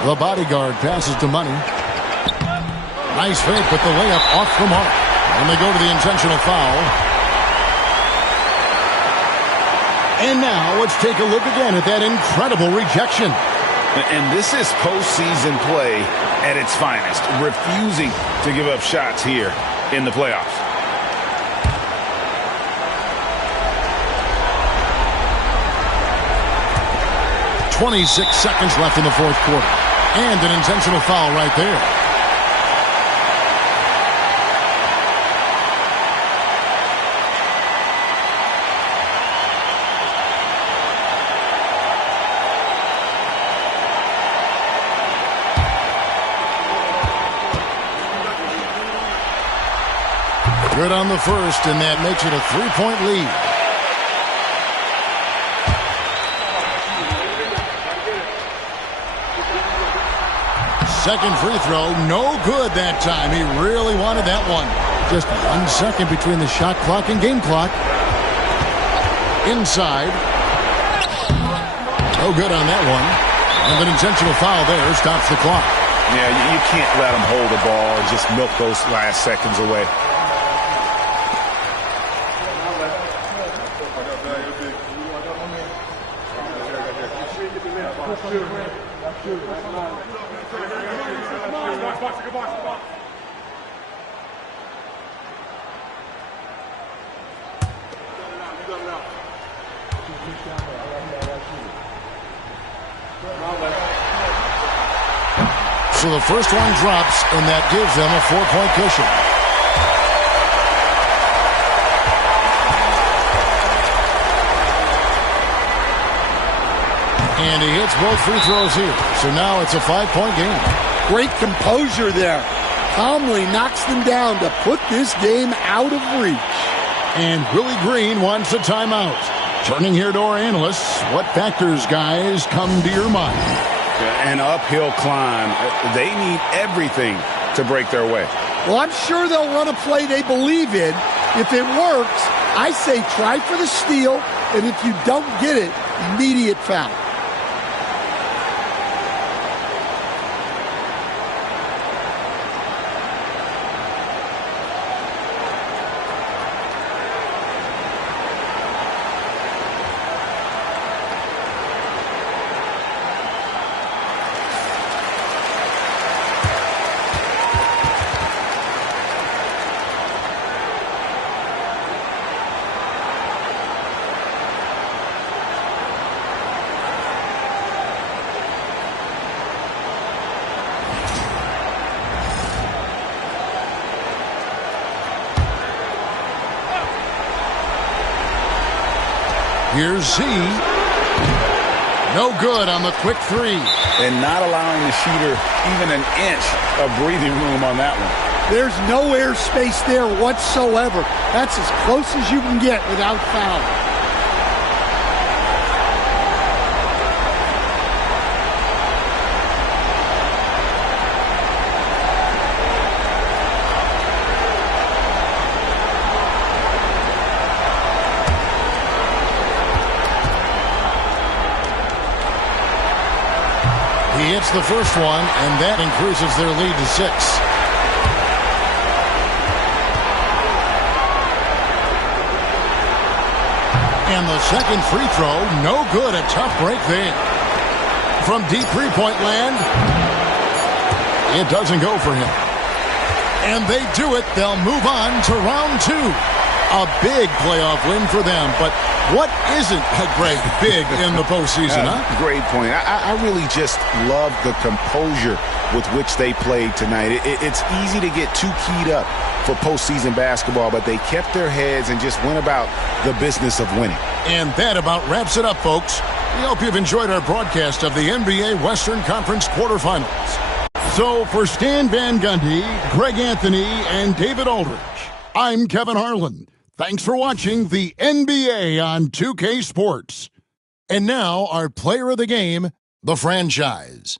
The bodyguard passes to Money. Nice fake, but the layup off the mark. And they go to the intentional foul. And now let's take a look again at that incredible rejection. And this is postseason play at its finest, refusing to give up shots here in the playoffs. .26 seconds left in the fourth quarter. And an intentional foul right there. Good on the first, and that makes it a 3-point lead. Second free throw, no good that time. He really wanted that one. Just 1 second between the shot clock and game clock. Inside. No good on that one. And an intentional foul there stops the clock. Yeah, you can't let him hold the ball and just milk those last seconds away. Sure. So the first one drops, and that gives them a 4-point cushion. And he hits both free throws here. So now it's a 5-point game. Great composure there. Calmly knocks them down to put this game out of reach. And Willie Green wants a timeout. Turning here to our analysts, what factors, guys, come to your mind? An uphill climb. They need everything to break their way. Well, I'm sure they'll run a play they believe in. If it works, I say try for the steal, and if you don't get it, immediate foul. Here's Z. No good on the quick three. And not allowing the shooter even an inch of breathing room on that one. There's no air space there whatsoever. That's as close as you can get without foul. He hits the first one, and that increases their lead to 6. And the second free throw, no good. A tough break there. From deep three-point land, it doesn't go for him. And they do it. They'll move on to round 2. A big playoff win for them, but what isn't a great big in the postseason, huh? Great point. I really just love the composure with which they played tonight. It's easy to get too keyed up for postseason basketball, but they kept their heads and just went about the business of winning. And that about wraps it up, folks. We hope you've enjoyed our broadcast of the NBA Western Conference quarterfinals. So for Stan Van Gundy, Greg Anthony, and David Aldridge, I'm Kevin Harlan. Thanks for watching the NBA on 2K Sports. And now, our player of the game, the franchise.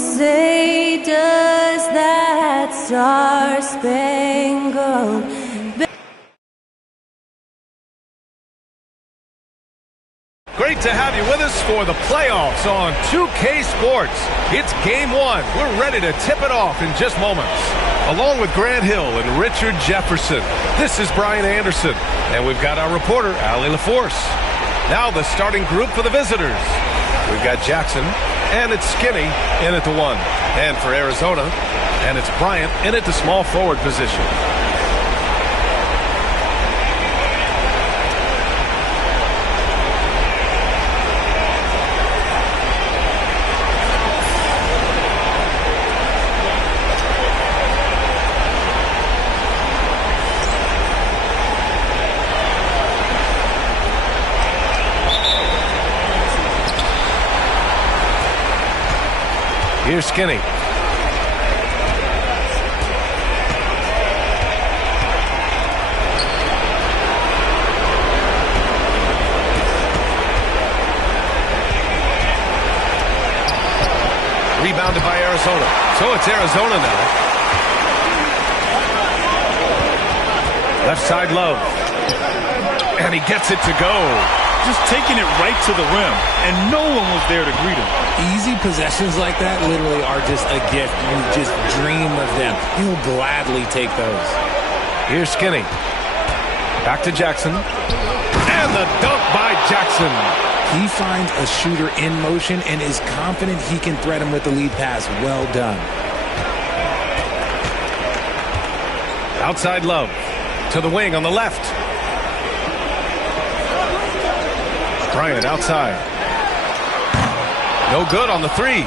say, does that star-spangled Great to have you with us for the playoffs on 2K Sports. It's game one. We're ready to tip it off in just moments. Along with Grant Hill and Richard Jefferson, this is Brian Anderson, and we've got our reporter, Allie LaForce. Now the starting group for the visitors. We've got Jackson, and it's Skinny in at the 1. And for Arizona, and it's Bryant in at the small forward position. Here's Skinny. Rebounded by Arizona. So it's Arizona now. Left side Love. And he gets it to go. Just taking it right to the rim, and no one was there to greet him. Easy possessions like that literally are just a gift. You just dream of them. He'll gladly take those. Here's Skinny. Back to Jackson. And the dunk by Jackson. He finds a shooter in motion and is confident he can thread him with the lead pass. Well done. Outside Love. To the wing on the left. Bryant outside. No good on the 3.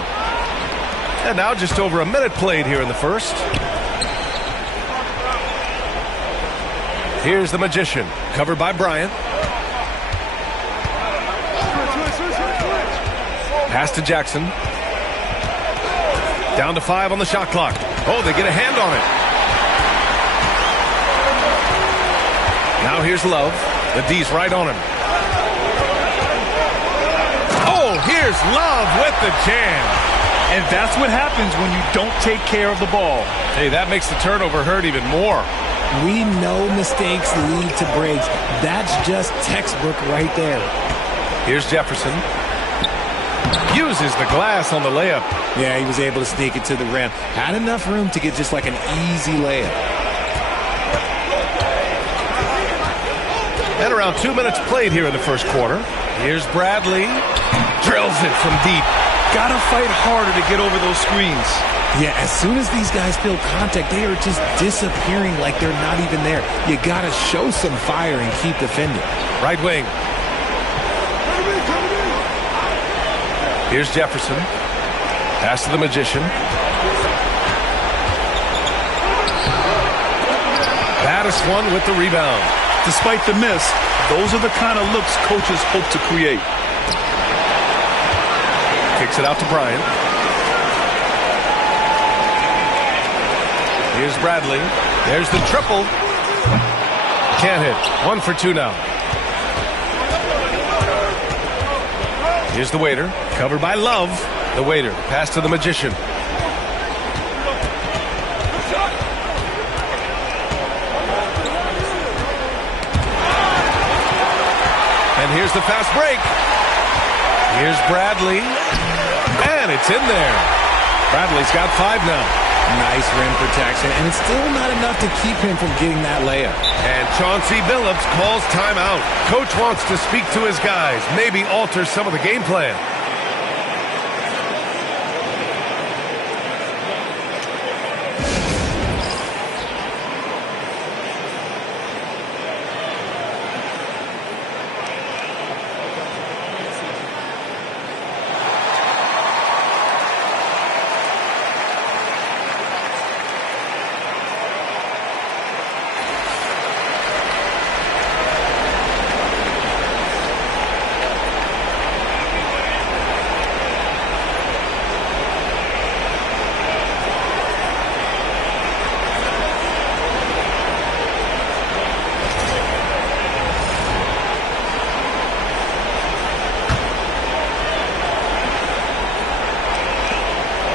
And now just over a minute played here in the first. Here's the Magician, covered by Bryant. Pass to Jackson. Down to 5 on the shot clock. Oh, they get a hand on it. Now here's Love. The D's right on him. Here's Love with the jam. And that's what happens when you don't take care of the ball. Hey, that makes the turnover hurt even more. We know mistakes lead to breaks. That's just textbook right there. Here's Jefferson. Uses the glass on the layup. Yeah, he was able to sneak it to the rim. Had enough room to get just like an easy layup. And around 2 minutes played here in the first quarter. Here's Bradley. Drills it from deep. Gotta fight harder to get over those screens. Yeah, as soon as these guys feel contact, they are just disappearing like they're not even there. You gotta show some fire and keep defending. Right wing. Here's Jefferson. Pass to the Magician. Baddest one with the rebound. Despite the miss, those are the kind of looks coaches hope to create. Kicks it out to Bryant. Here's Bradley. There's the triple. Can't hit. 1 for 2 now. Here's the Waiter. Covered by Love. The Waiter. Pass to the Magician. And here's the fast break. Here's Bradley. And it's in there. Bradley's got 5 now. Nice rim protection, and it's still not enough to keep him from getting that layup. And Chauncey Billups calls timeout. Coach wants to speak to his guys, maybe alter some of the game plan.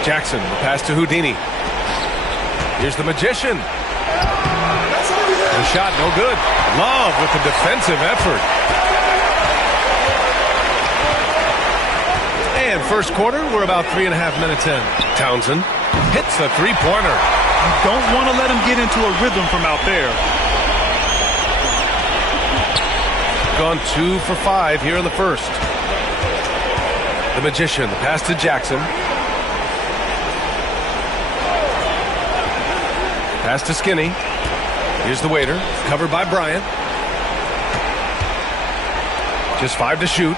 Jackson, the pass to Houdini. Here's the Magician. The shot, no good. Love with the defensive effort. And first quarter, we're about 3.5 minutes in. Townsend hits the three-pointer. You don't want to let him get into a rhythm from out there. Gone 2 for 5 here in the first. The Magician, the pass to Jackson. Pass to Skinny. Here's the waiter, covered by Bryant. Just 5 to shoot.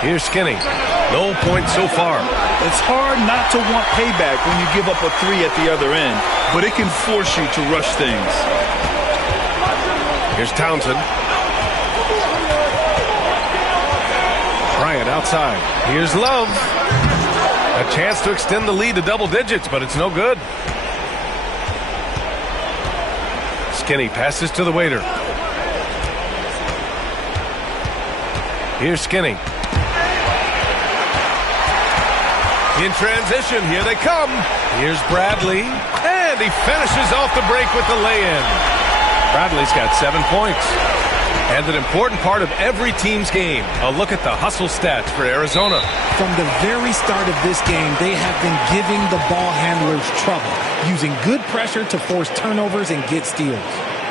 Here's Skinny. No points so far. It's hard not to want payback when you give up a 3 at the other end, but it can force you to rush things. Here's Townsend. Bryant outside. Here's Love. A chance to extend the lead to double digits, but it's no good. Skinny passes to the waiter. Here's Skinny. In transition, here they come. Here's Bradley, and he finishes off the break with the lay-in. Bradley's got 7 points. And an important part of every team's game, a look at the hustle stats for Arizona. From the very start of this game, they have been giving the ball handlers trouble, using good pressure to force turnovers and get steals.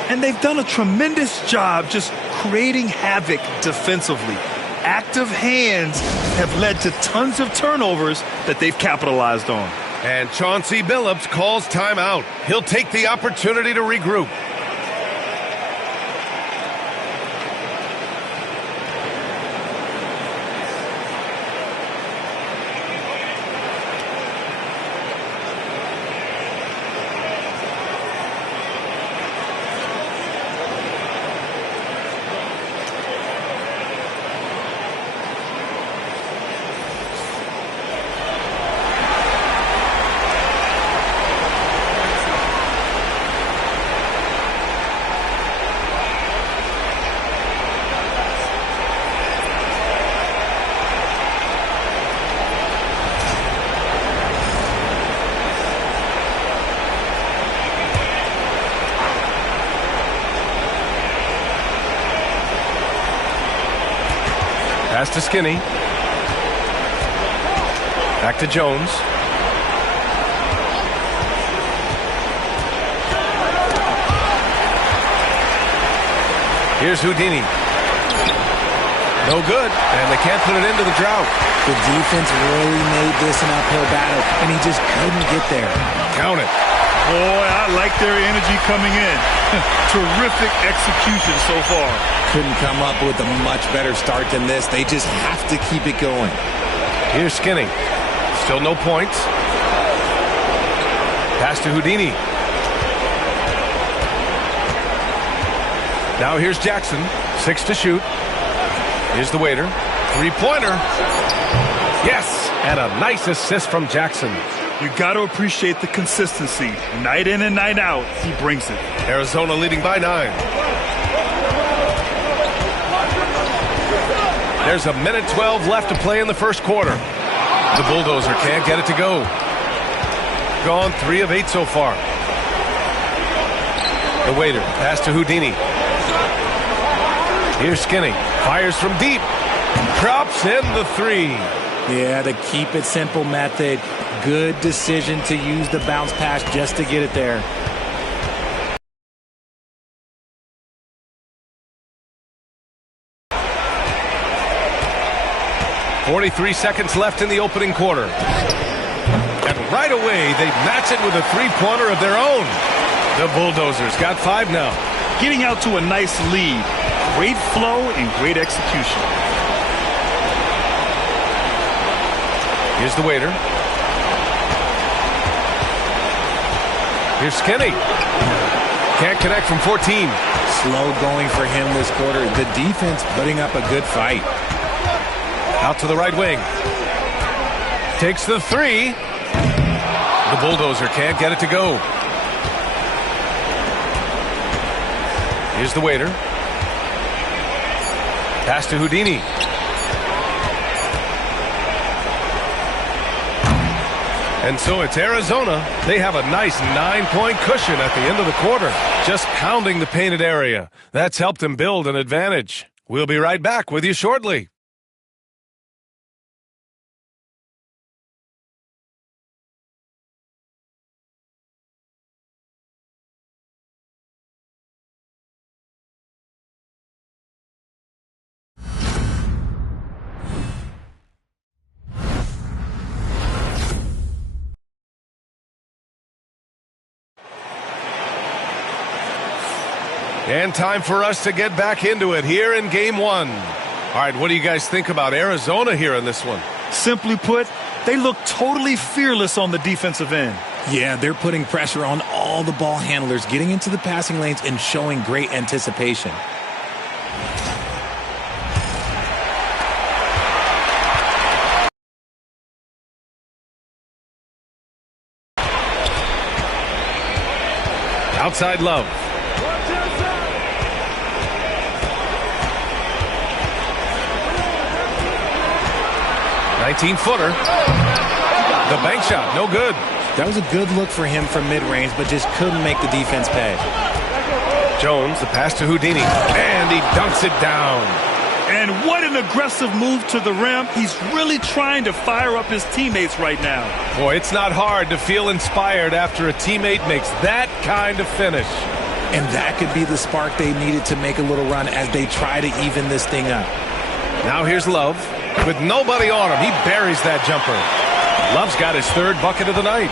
And they've done a tremendous job just creating havoc defensively. Active hands have led to tons of turnovers that they've capitalized on. And Chauncey Billups calls timeout. He'll take the opportunity to regroup. Pass to Skinny. Back to Jones. Here's Houdini. No good, and they can't put it into the drought. The defense really made this an uphill battle, and he just couldn't get there. Count it. Boy, I like their energy coming in. Terrific execution so far. Couldn't come up with a much better start than this. They just have to keep it going. Here's Skinny. Still no points. Pass to Houdini. Now here's Jackson. 6 to shoot. Here's the waiter. Three-pointer. Yes! And a nice assist from Jackson. You got to appreciate the consistency. Night in and night out, he brings it. Arizona leading by 9. There's 1:12 left to play in the first quarter. The Bulldozer can't get it to go. Gone 3 of 8 so far. The waiter, pass to Houdini. Here's Skinny. Fires from deep. Drops in the 3. Yeah, the keep it simple method. Good decision to use the bounce pass just to get it there. .43 seconds left in the opening quarter. And right away, they match it with a three-pointer of their own. The Bulldozers got 5 now. Getting out to a nice lead. Great flow and great execution. Here's the waiter. Here's Skinny. Can't connect from 14. Slow going for him this quarter. The defense putting up a good fight. Out to the right wing. Takes the 3. The Bulldozer can't get it to go. Here's the waiter. Pass to Houdini. And so it's Arizona. They have a nice 9-point cushion at the end of the quarter, just pounding the painted area. That's helped them build an advantage. We'll be right back with you shortly. And time for us to get back into it here in Game 1. All right, what do you guys think about Arizona here in this one? Simply put, they look totally fearless on the defensive end. Yeah, they're putting pressure on all the ball handlers, getting into the passing lanes and showing great anticipation. Outside Love. Footer. The bank shot, no good. That was a good look for him from mid-range, but just couldn't make the defense pay. Jones, the pass to Houdini, and he dunks it down. And what an aggressive move to the rim. He's really trying to fire up his teammates right now. Boy, it's not hard to feel inspired after a teammate makes that kind of finish. And that could be the spark they needed to make a little run as they try to even this thing up. Now here's Love. With nobody on him, he buries that jumper. Love's got his third bucket of the night.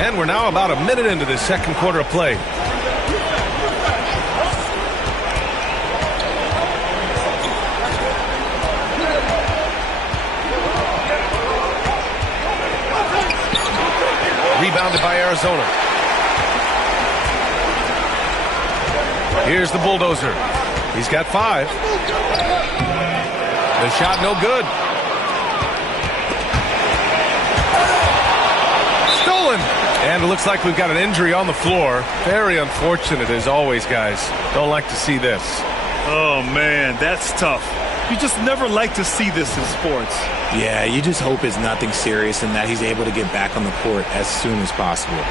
And we're now about a minute into this second quarter of play. Rebounded by Arizona. Here's the bulldozer. He's got 5. The shot no good. Stolen. And it looks like we've got an injury on the floor. Very unfortunate as always, guys. Don't like to see this. Oh, man, that's tough. You just never like to see this in sports. Yeah, you just hope it's nothing serious and that he's able to get back on the court as soon as possible.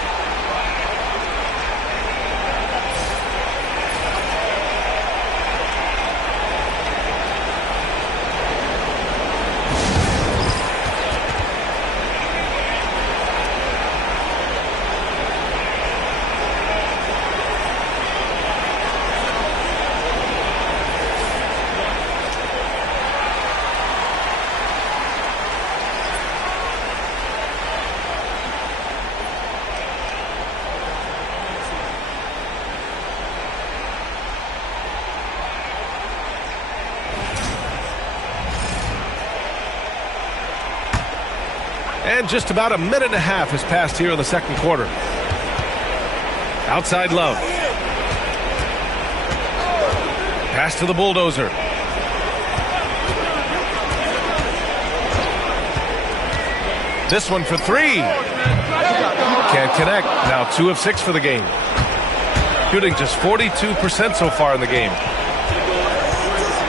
And just about a minute and a half has passed here in the second quarter. Outside Love. Pass to the bulldozer. This one for 3. Can't connect. Now 2 of 6 for the game. Shooting just 42% so far in the game.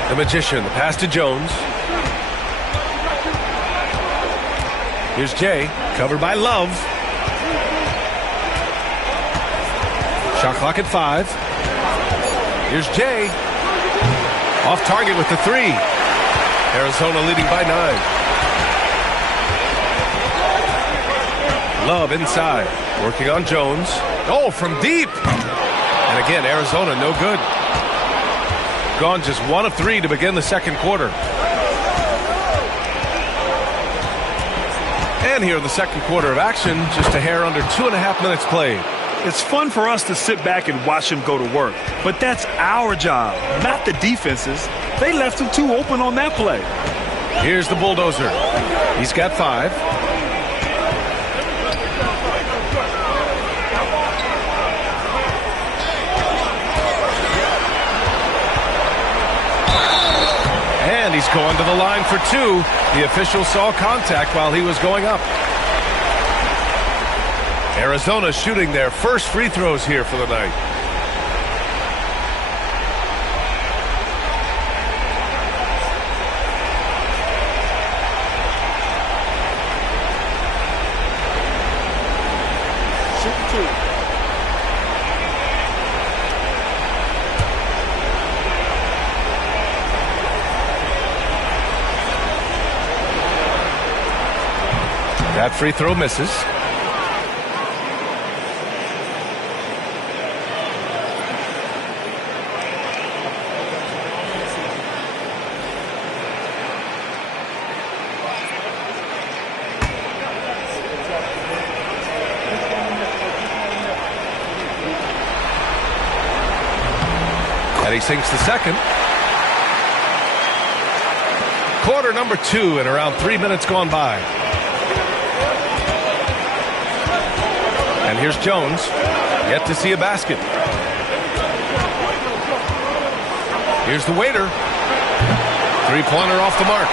The Magician, the pass to Jones. Here's Jay, covered by Love. Shot clock at 5. Here's Jay. Off target with the 3. Arizona leading by 9. Love inside, working on Jones. Oh, from deep. And again, Arizona no good. Gone just 1 of 3 to begin the second quarter. And here in the second quarter of action, just a hair under 2.5 minutes played. It's fun for us to sit back and watch him go to work, but that's our job, not the defense's. They left him too open on that play. Here's the bulldozer. He's got 5. And he's going to the line for 2. The official saw contact while he was going up. Arizona shooting their first free throws here for the night. Shoot 2. That free throw misses. And he sinks the second. Quarter number 2 and around 3 minutes gone by. And here's Jones, yet to see a basket. Here's the waiter. Three-pointer off the mark.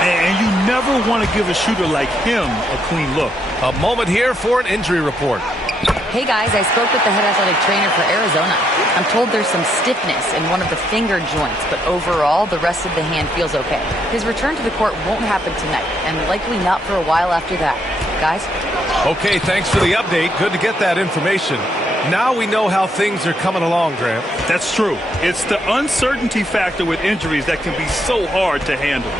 And you never want to give a shooter like him a clean look. A moment here for an injury report. Hey guys, I spoke with the head athletic trainer for Arizona. I'm told there's some stiffness in one of the finger joints, but overall, the rest of the hand feels okay. His return to the court won't happen tonight, and likely not for a while after that. Guys? Okay, thanks for the update. Good to get that information. Now we know how things are coming along, Grant. That's true. It's the uncertainty factor with injuries that can be so hard to handle.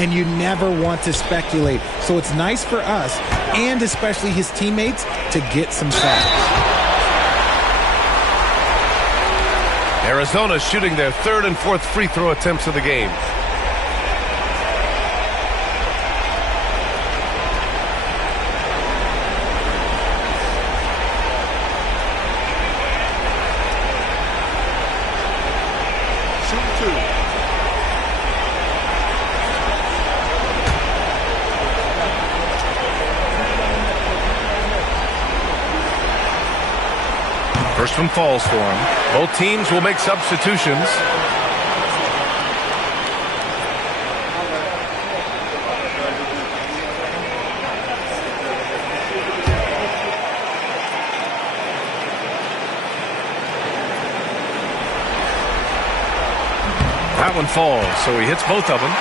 And you never want to speculate. So it's nice for us, and especially his teammates, to get some facts. Arizona shooting their third and fourth free throw attempts of the game. First one falls for him. Both teams will make substitutions. That one falls, so he hits both of them.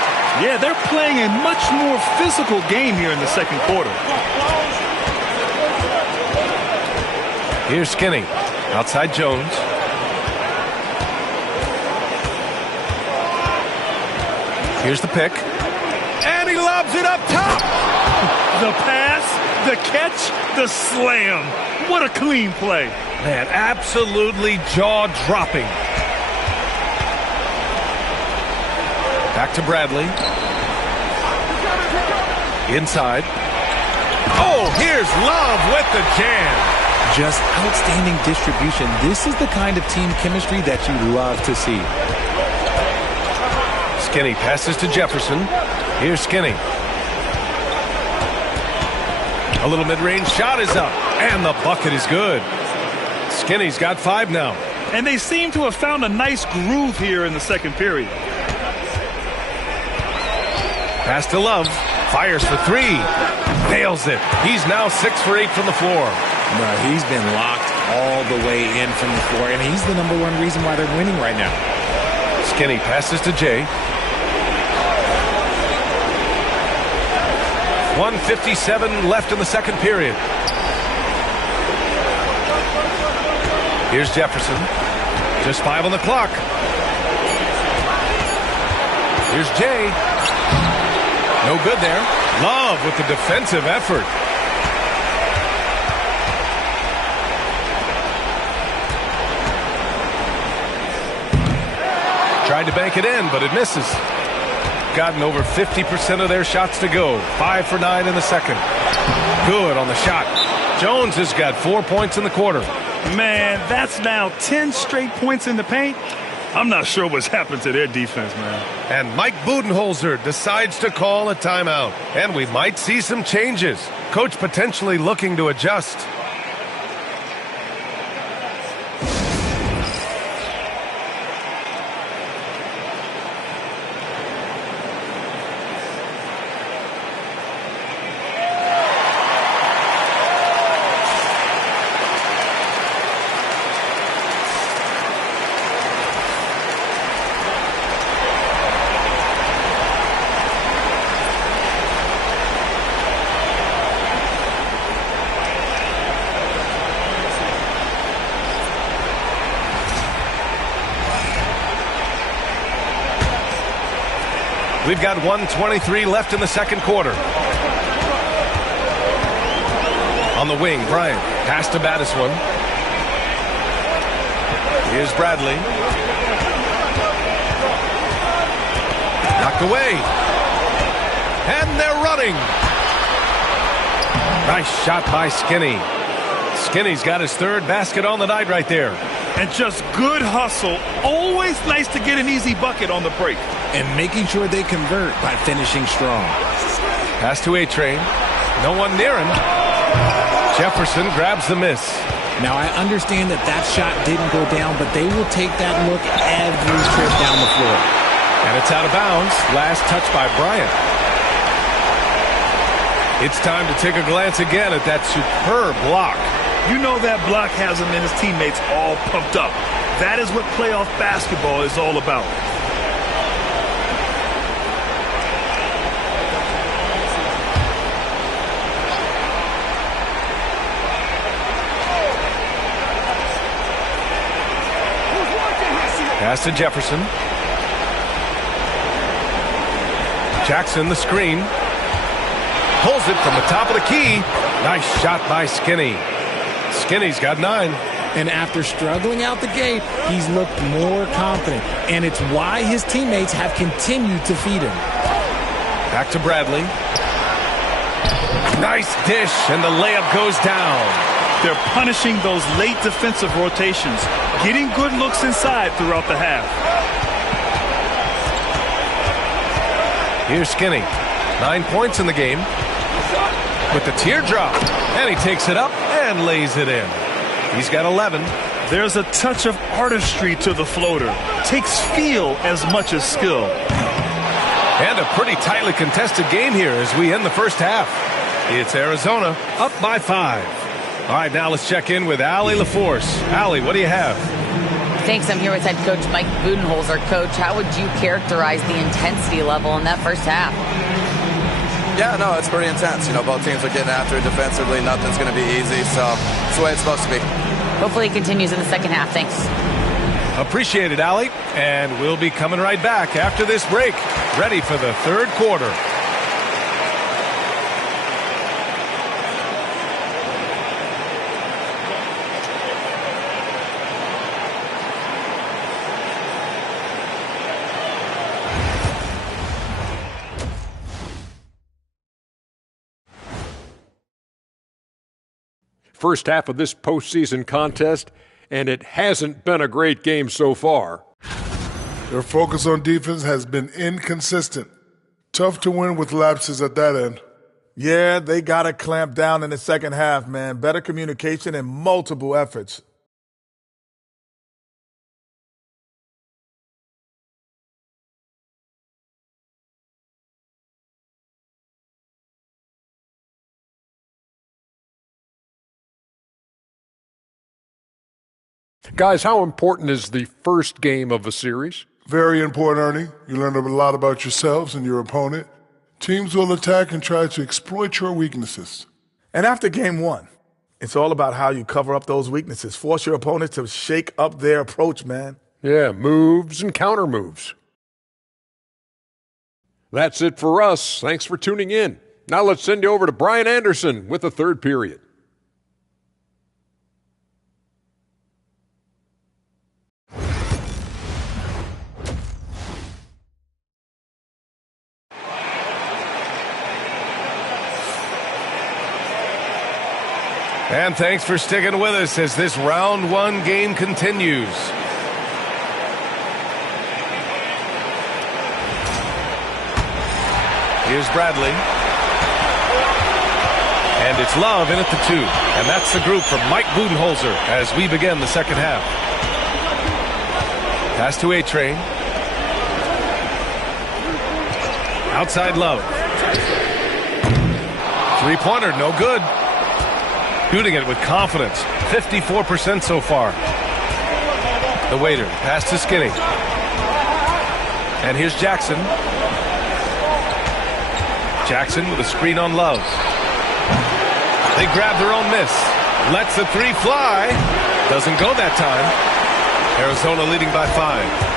Yeah, they're playing a much more physical game here in the second quarter. Here's Skinny. Outside Jones. Here's the pick. And he lobs it up top. The pass, the catch, the slam. What a clean play. Man, absolutely jaw-dropping. Back to Bradley. Inside. Oh, here's Love with the jam. Just outstanding distribution. This is the kind of team chemistry that you love to see. Skinny passes to Jefferson. Here's Skinny. A little mid-range shot is up, and the bucket is good. Skinny's got 5 now. And they seem to have found a nice groove here in the second period. Pass to Love. Fires for 3. Nails it. He's now 6 for 8 from the floor. No, he's been locked all the way in from the floor, and he's the #1 reason why they're winning right now. Skinny passes to Jay. 1:57 left in the second period. Here's Jefferson. Just 5 on the clock. Here's Jay. No good there. Love with the defensive effort. Tried to bank it in, but it misses. Gotten over 50% of their shots to go. 5 for 9 in the second. Good on the shot. Jones has got 4 points in the quarter. Man, that's now 10 straight points in the paint. I'm not sure what's happened to their defense, man. And Mike Budenholzer decides to call a timeout. And we might see some changes. Coach potentially looking to adjust. We've got 1:23 left in the second quarter. On the wing, Bryant. Pass to Battiswan. Here's Bradley. Knocked away. And they're running. Nice shot by Skinny. Skinny's got his third basket on the night right there. And just good hustle. Always nice to get an easy bucket on the break. And making sure they convert by finishing strong. Pass to A-Train. No one near him. Jefferson grabs the miss. Now, I understand that shot didn't go down, but they will take that look every trip down the floor. And it's out of bounds. Last touch by Bryant. It's time to take a glance again at that superb block. You know that block has him and his teammates all pumped up. That is what playoff basketball is all about. Pass to Jefferson. Jackson, the screen. Pulls it from the top of the key. Nice shot by Skinny. Skinny's got 9. And after struggling out the gate, he's looked more confident. And it's why his teammates have continued to feed him. Back to Bradley. Nice dish, and the layup goes down. They're punishing those late defensive rotations, getting good looks inside throughout the half. Here's Skinny. 9 points in the game. With the teardrop. And he takes it up and lays it in. He's got 11. There's a touch of artistry to the floater. Takes feel as much as skill. And a pretty tightly contested game here as we end the first half. It's Arizona up by 5. All right, now let's check in with Allie LaForce. Allie, what do you have? Thanks. I'm here with head coach Mike Budenholzer. Coach, how would you characterize the intensity level in that first half? Yeah, no, it's pretty intense. You know, both teams are getting after it defensively. Nothing's going to be easy, so it's the way it's supposed to be. Hopefully it continues in the second half. Thanks. Appreciate it, Allie. And we'll be coming right back after this break. Ready for the third quarter. First half of this postseason contest, and it hasn't been a great game so far. Their focus on defense has been inconsistent. Tough to win with lapses at that end. Yeah, they got to clamp down in the second half, man. Better communication and multiple efforts. Guys, how important is the first game of a series? Very important, Ernie. You learn a lot about yourselves and your opponent. Teams will attack and try to exploit your weaknesses. And after game 1, it's all about how you cover up those weaknesses. Force your opponent to shake up their approach, man. Yeah, moves and counter moves. That's it for us. Thanks for tuning in. Now let's send you over to Brian Anderson with the third period. And thanks for sticking with us as this round 1 game continues. Here's Bradley. And it's Love in at the 2. And that's the group from Mike Budenholzer as we begin the second half. Pass to A-Train. Outside Love. Three-pointer, no good. Shooting it with confidence. 54% so far. The waiter. Pass to Skinny. And here's Jackson. Jackson with a screen on Love. They grab their own miss. Lets the 3 fly. Doesn't go that time. Arizona leading by 5.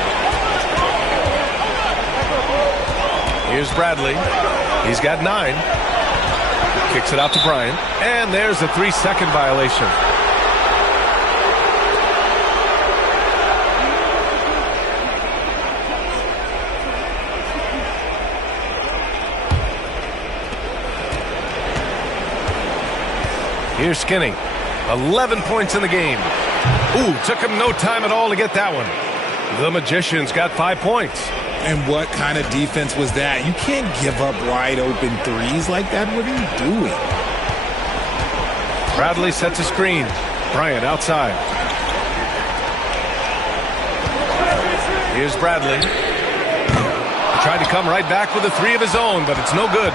Here's Bradley. He's got 9. Kicks it out to Bryant. And there's a 3-second violation. Here's Skinny. 11 points in the game. Ooh, took him no time at all to get that one. The Magicians got 5 points. And what kind of defense was that? You can't give up wide open threes like that. What are you doing? Bradley sets a screen. Bryant outside. Here's Bradley. Tried to come right back with a 3 of his own, but it's no good.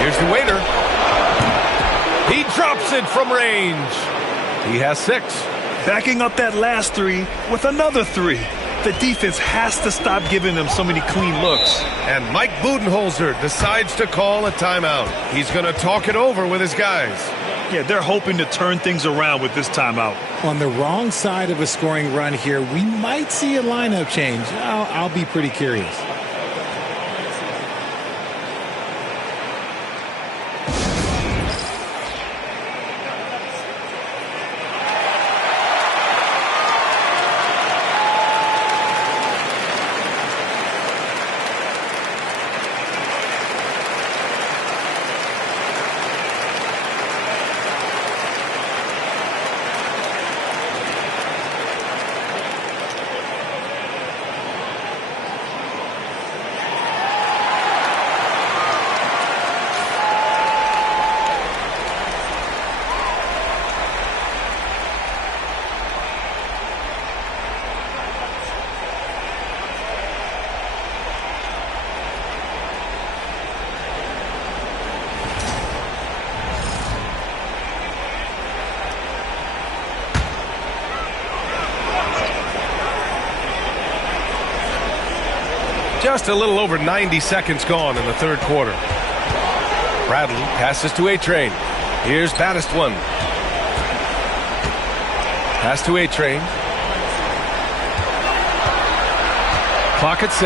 Here's the waiter. He drops it from range. He has 6. Backing up that last 3 with another 3. The defense has to stop giving them so many clean looks. And Mike Budenholzer decides to call a timeout. He's going to talk it over with his guys. Yeah, they're hoping to turn things around with this timeout. On the wrong side of a scoring run here, we might see a lineup change. I'll be pretty curious. Just a little over 90 seconds gone in the third quarter. Bradley passes to A-Train. Here's Baddest one. Pass to A-Train. Clock at 6.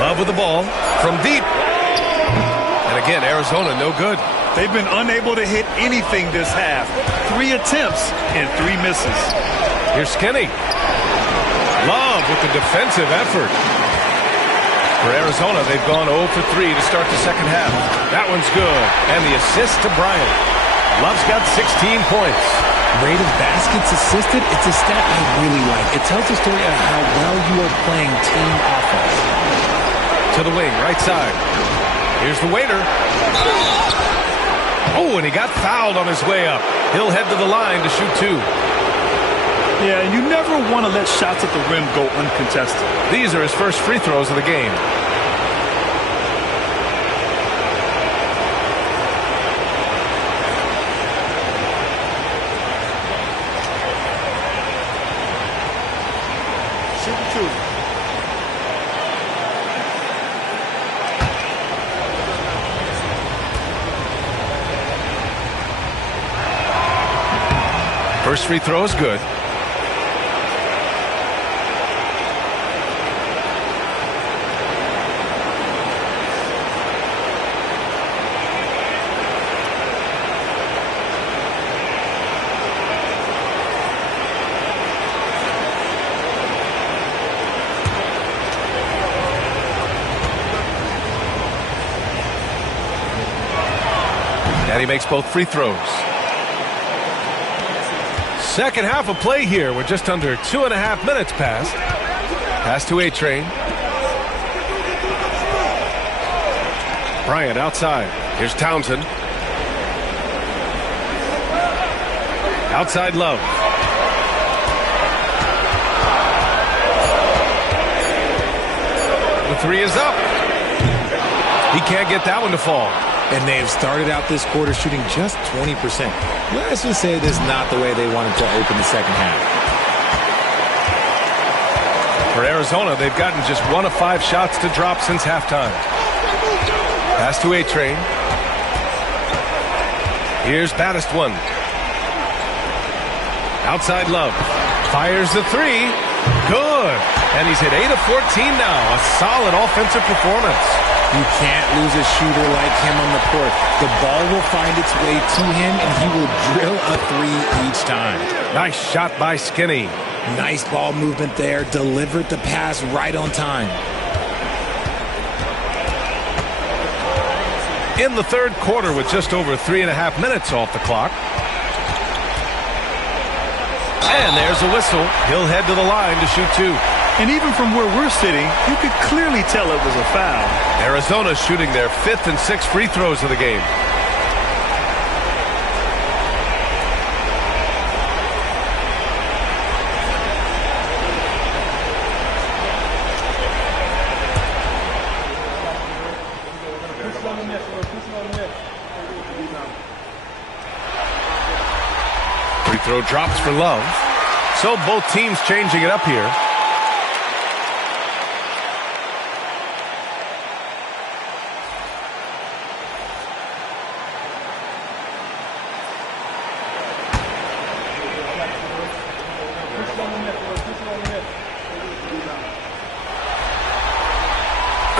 Love with the ball from deep. And again, Arizona no good. They've been unable to hit anything this half. 3 attempts and 3 misses. Here's Skinny. Love with the defensive effort. For Arizona, they've gone 0 for 3 to start the second half. That one's good. And the assist to Bryant. Love's got 16 points. Rate of baskets assisted, it's a stat I really like. It tells a story of how well you are playing team offense. To the wing, right side. Here's the waiter. Oh, and he got fouled on his way up. He'll head to the line to shoot 2. Yeah, and you never want to let shots at the rim go uncontested. These are his first free throws of the game. Shoot 2. First free throw is good. And he makes both free throws. Second half of play here. We're just under 2.5 minutes past. Pass to A-Train. Bryant outside. Here's Townsend. Outside Love. The 3 is up. He can't get that one to fall. And they've started out this quarter shooting just 20%. Let's just say this is not the way they wanted to open the second half. For Arizona, they've gotten just 1 of 5 shots to drop since halftime. Pass to A-Train. Here's Baddest one. Outside Love. Fires the 3. Good. And he's hit 8 of 14 now. A solid offensive performance. You can't lose a shooter like him on the court. The ball will find its way to him, and he will drill a three each time. Nice shot by Skinny. Nice ball movement there. Delivered the pass right on time. In the third quarter with just over 3.5 minutes off the clock. And there's a whistle. He'll head to the line to shoot 2. And even from where we're sitting, you could clearly tell it was a foul. Arizona shooting their 5th and 6th free throws of the game. Free throw drops for Love. So both teams changing it up here.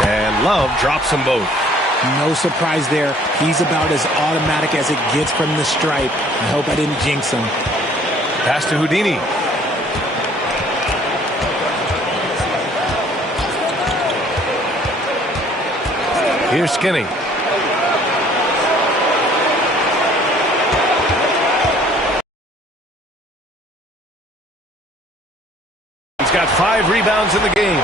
And Love drops them both. No surprise there. He's about as automatic as it gets from the stripe. I hope I didn't jinx him. Pass to Houdini. Here's Skinny. He's got 5 rebounds in the game.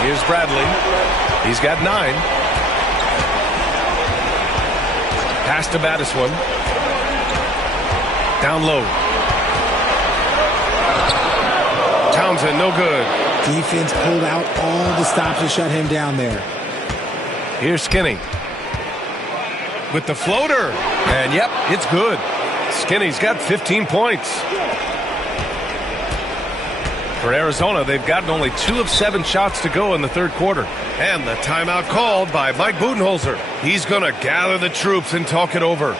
Here's Bradley. He's got 9. Pass to Battiswan. Down low. Townsend, no good. Defense pulled out all the stops to shut him down there. Here's Skinny. With the floater. And yep, it's good. Skinny's got 15 points. For Arizona, they've gotten only 2 of 7 shots to go in the third quarter. And the timeout called by Mike Budenholzer. He's going to gather the troops and talk it over.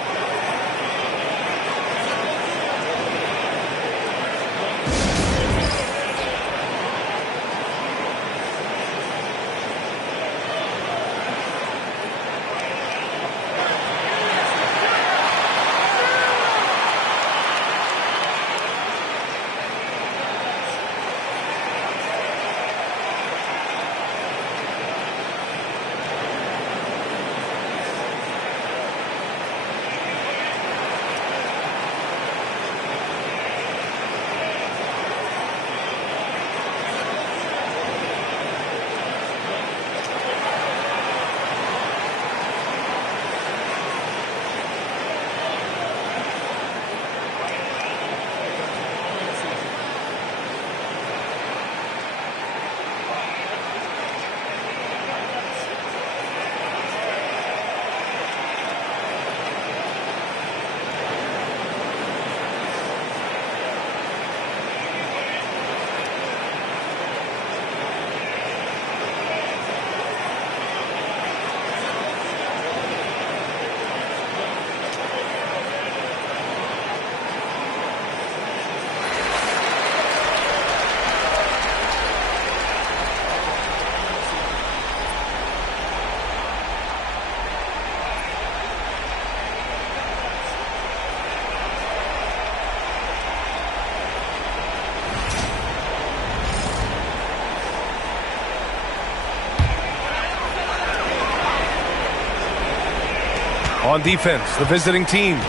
On defense, the visiting team.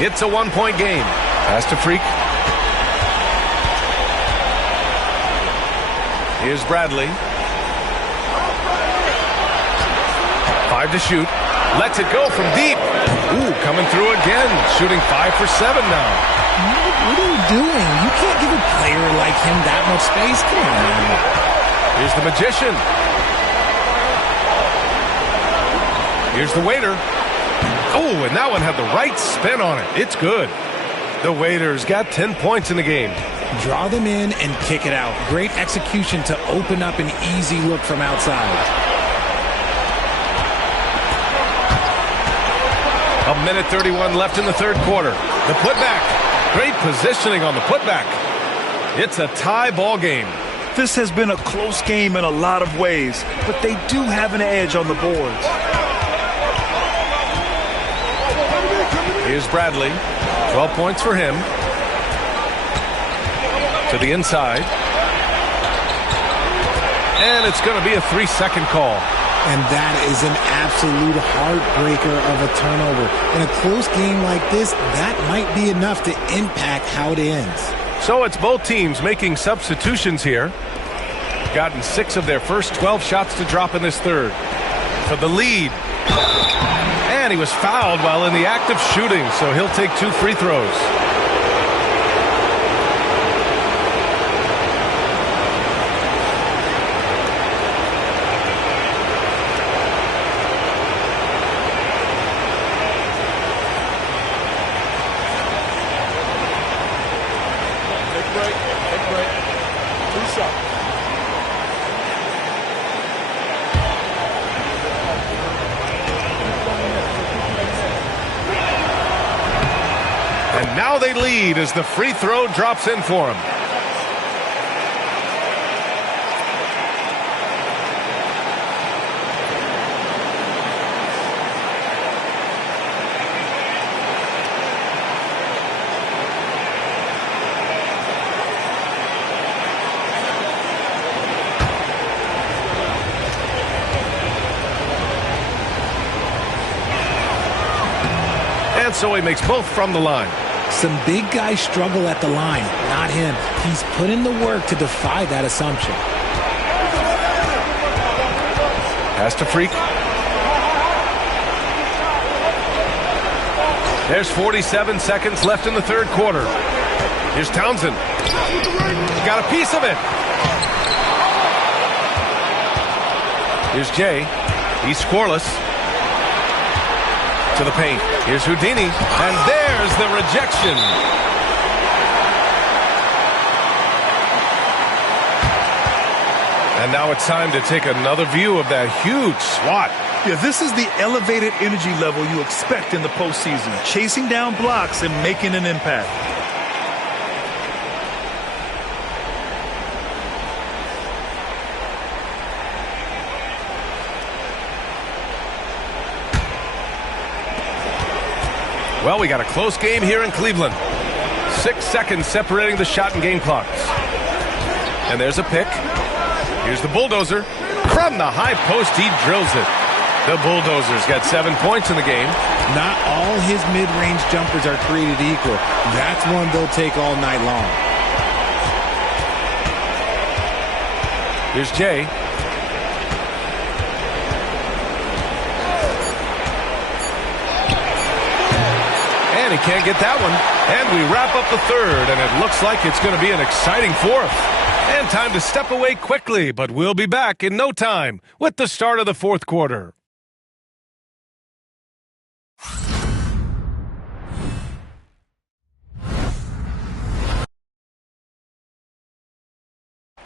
It's a 1-point game. Pass to Freak. Here's Bradley. 5 to shoot. Lets it go from deep. Ooh, coming through again. Shooting 5 for 7 now. What are you doing? You can't give a player like him that much space. Come on, man. Here's the magician. Here's the waiter. Oh, and that one had the right spin on it. It's good. The Waiters got 10 points in the game. Draw them in and kick it out. Great execution to open up an easy look from outside. A minute 31 left in the third quarter. The putback. Great positioning on the putback. It's a tie ball game. This has been a close game in a lot of ways, but they do have an edge on the boards. Here's Bradley. 12 points for him. To the inside. And it's going to be a 3-second call. And that is an absolute heartbreaker of a turnover. In a close game like this, that might be enough to impact how it ends. So it's both teams making substitutions here. Gotten 6 of their first 12 shots to drop in this third. For the lead. And he was fouled while in the act of shooting, so he'll take 2 free throws. Now they lead as the free throw drops in for him. And so he makes both from the line. Some big guys struggle at the line, not him. He's put in the work to defy that assumption. Pass to Freak. There's 47 seconds left in the third quarter. Here's Townsend. Got a piece of it. Here's Jay. He's scoreless. To the paint. Here's Houdini. And there's the rejection. And now it's time to take another view of that huge swat. Yeah, this is the elevated energy level you expect in the postseason. Chasing down blocks and making an impact. Well, we got a close game here in Cleveland. 6 seconds separating the shot and game clocks. And there's a pick. Here's the bulldozer. From the high post, he drills it. The bulldozer's got 7 points in the game. Not all his mid-range jumpers are created equal. That's one they'll take all night long. Here's Jay. And he can't get that one. And we wrap up the third, and it looks like it's going to be an exciting fourth. And time to step away quickly, but we'll be back in no time with the start of the fourth quarter.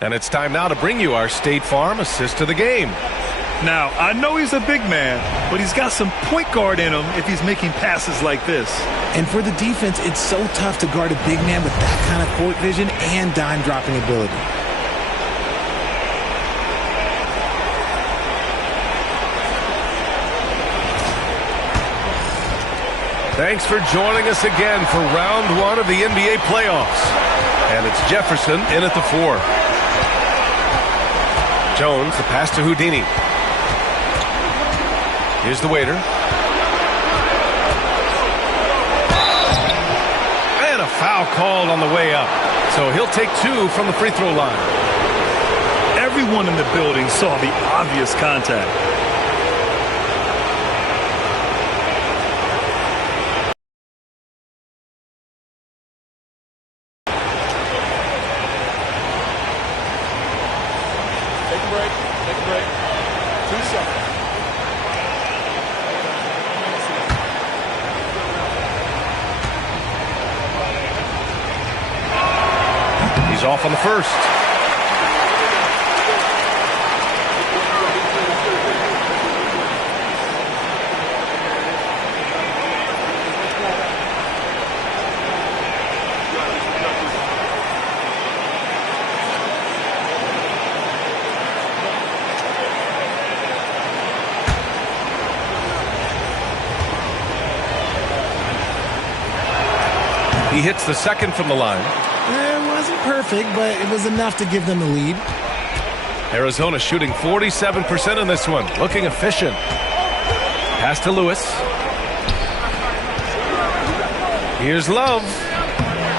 And it's time now to bring you our State Farm assist to the game. Now, I know he's a big man, but he's got some point guard in him if he's making passes like this. And for the defense, it's so tough to guard a big man with that kind of court vision and dime-dropping ability. Thanks for joining us again for round one of the NBA playoffs. And it's Jefferson in at the 4. Jones, the pass to Houdini. Here's the waiter. And a foul called on the way up. So he'll take 2 from the free throw line. Everyone in the building saw the obvious contact. Take a break. 2 seconds. He's off on the first. He hits the second from the line. It wasn't perfect, but it was enough to give them the lead. Arizona shooting 47% in this one. Looking efficient. Pass to Lewis. Here's Love.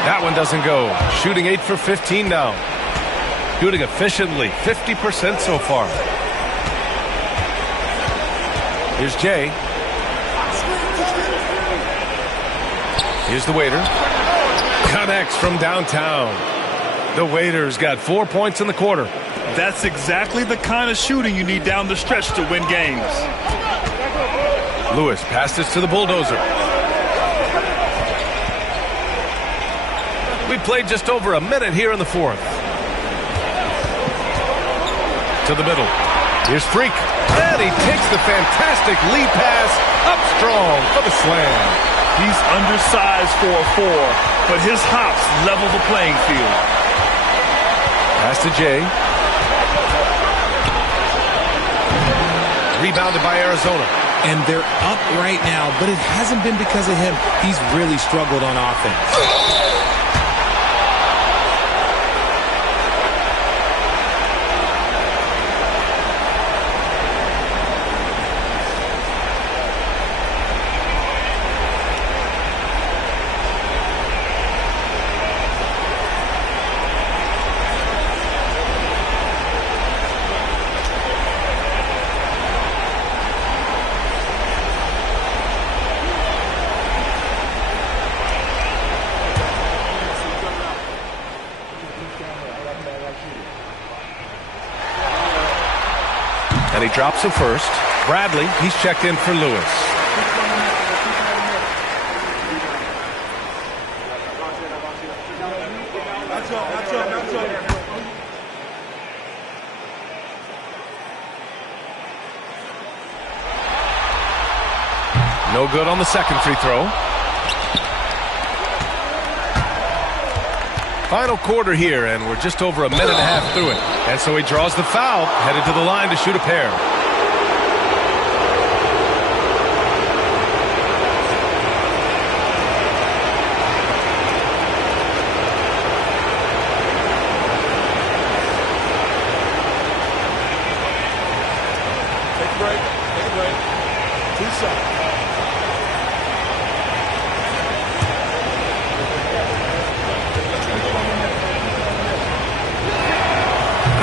That one doesn't go. Shooting 8 for 15 now. Shooting efficiently. 50% so far. Here's Jay. Here's the waiter. Connects from downtown. The Waiters got 4 points in the quarter. That's exactly the kind of shooting you need down the stretch to win games. Lewis passes to the bulldozer. We played just over a minute here in the fourth. To the middle. Here's Freak. And he takes the fantastic lead pass up strong for the slam. He's undersized for a 4, but his hops level the playing field. Pass to Jay. Rebounded by Arizona. And they're up right now, but it hasn't been because of him. He's really struggled on offense. And he drops it first. Bradley, he's checked in for Lewis. No good on the second free throw. Final quarter here, and we're just over a minute and a half through it. And so he draws the foul, headed to the line to shoot a pair. Take a break. Take a break. 2 seconds.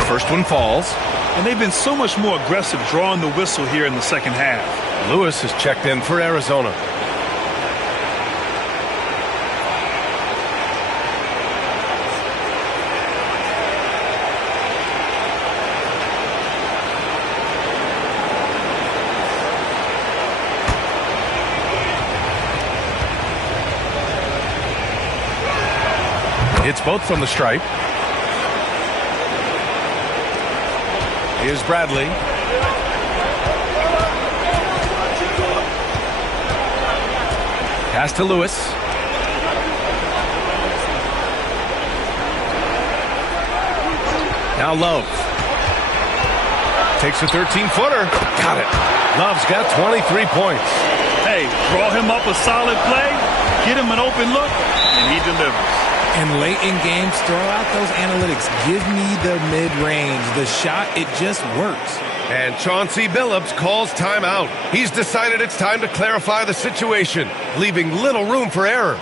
First one falls. And they've been so much more aggressive drawing the whistle here in the second half. Lewis has checked in for Arizona. Hits both from the stripe. Here's Bradley. Pass to Lewis. Now Love. Takes a 13-footer. Got it. Love's got 23 points. Hey, draw him up a solid play, get him an open look, and he delivers. And late in games, throw out those analytics. Give me the mid-range. The shot, it just works. And Chauncey Billups calls timeout. He's decided it's time to clarify the situation, leaving little room for error.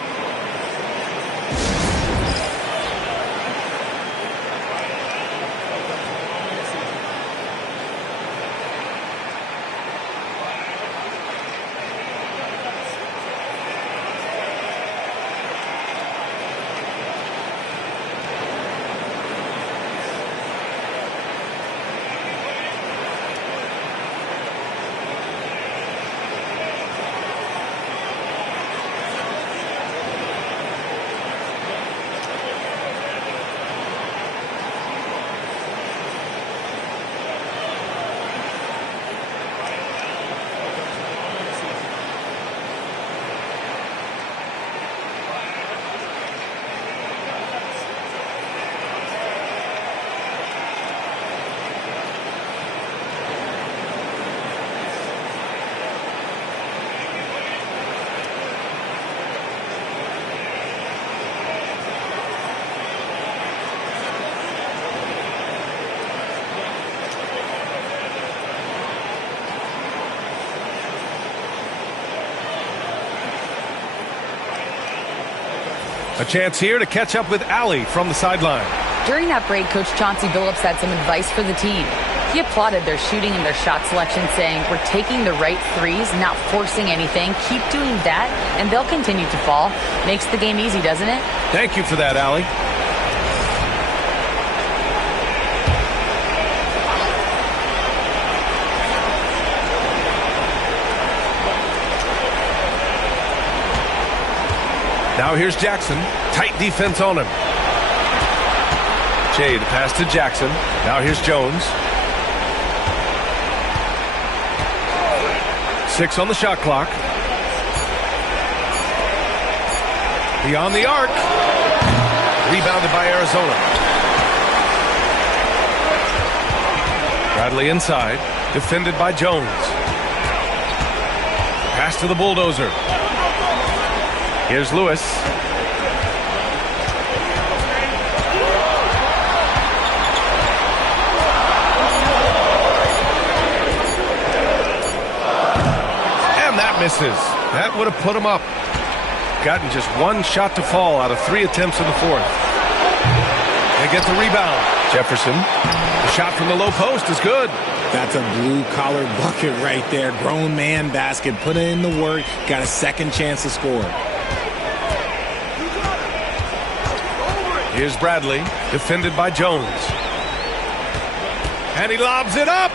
A chance here to catch up with Allie from the sideline. During that break, Coach Chauncey Billups had some advice for the team. He applauded their shooting and their shot selection, saying, "We're taking the right threes, not forcing anything. Keep doing that, and they'll continue to fall." Makes the game easy, doesn't it? Thank you for that, Allie. Now here's Jackson. Tight defense on him. Jay, the pass to Jackson. Now here's Jones. 6 on the shot clock. Beyond the arc. Rebounded by Arizona. Bradley inside. Defended by Jones. Pass to the bulldozer. Here's Lewis. And that misses. That would have put him up. Gotten just one shot to fall out of 3 attempts in the fourth. They get the rebound. Jefferson. The shot from the low post is good. That's a blue-collar bucket right there. Grown man basket. Put in the work. Got a second chance to score. Here's Bradley, defended by Jones. And he lobs it up.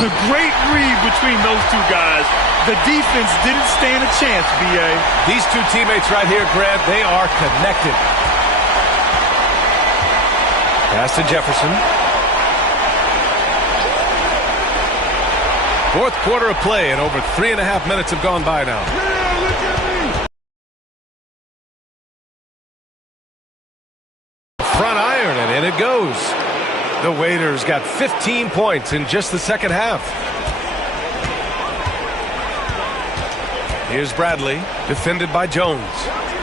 The great read between those two guys. The defense didn't stand a chance, B.A. These two teammates right here, Grant, they are connected. Pass to Jefferson. Fourth quarter of play, and over 3.5 minutes have gone by now. Front iron, and in it goes. The Waiters got 15 points in just the second half. Here's Bradley, defended by Jones.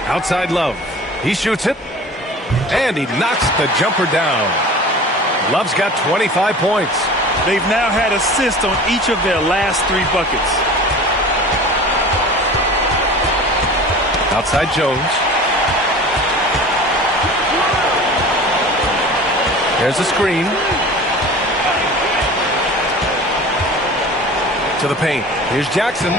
Outside Love. He shoots it, and he knocks the jumper down. Love's got 25 points. They've now had assists on each of their last 3 buckets. Outside Jones. There's a screen. To the paint. Here's Jackson.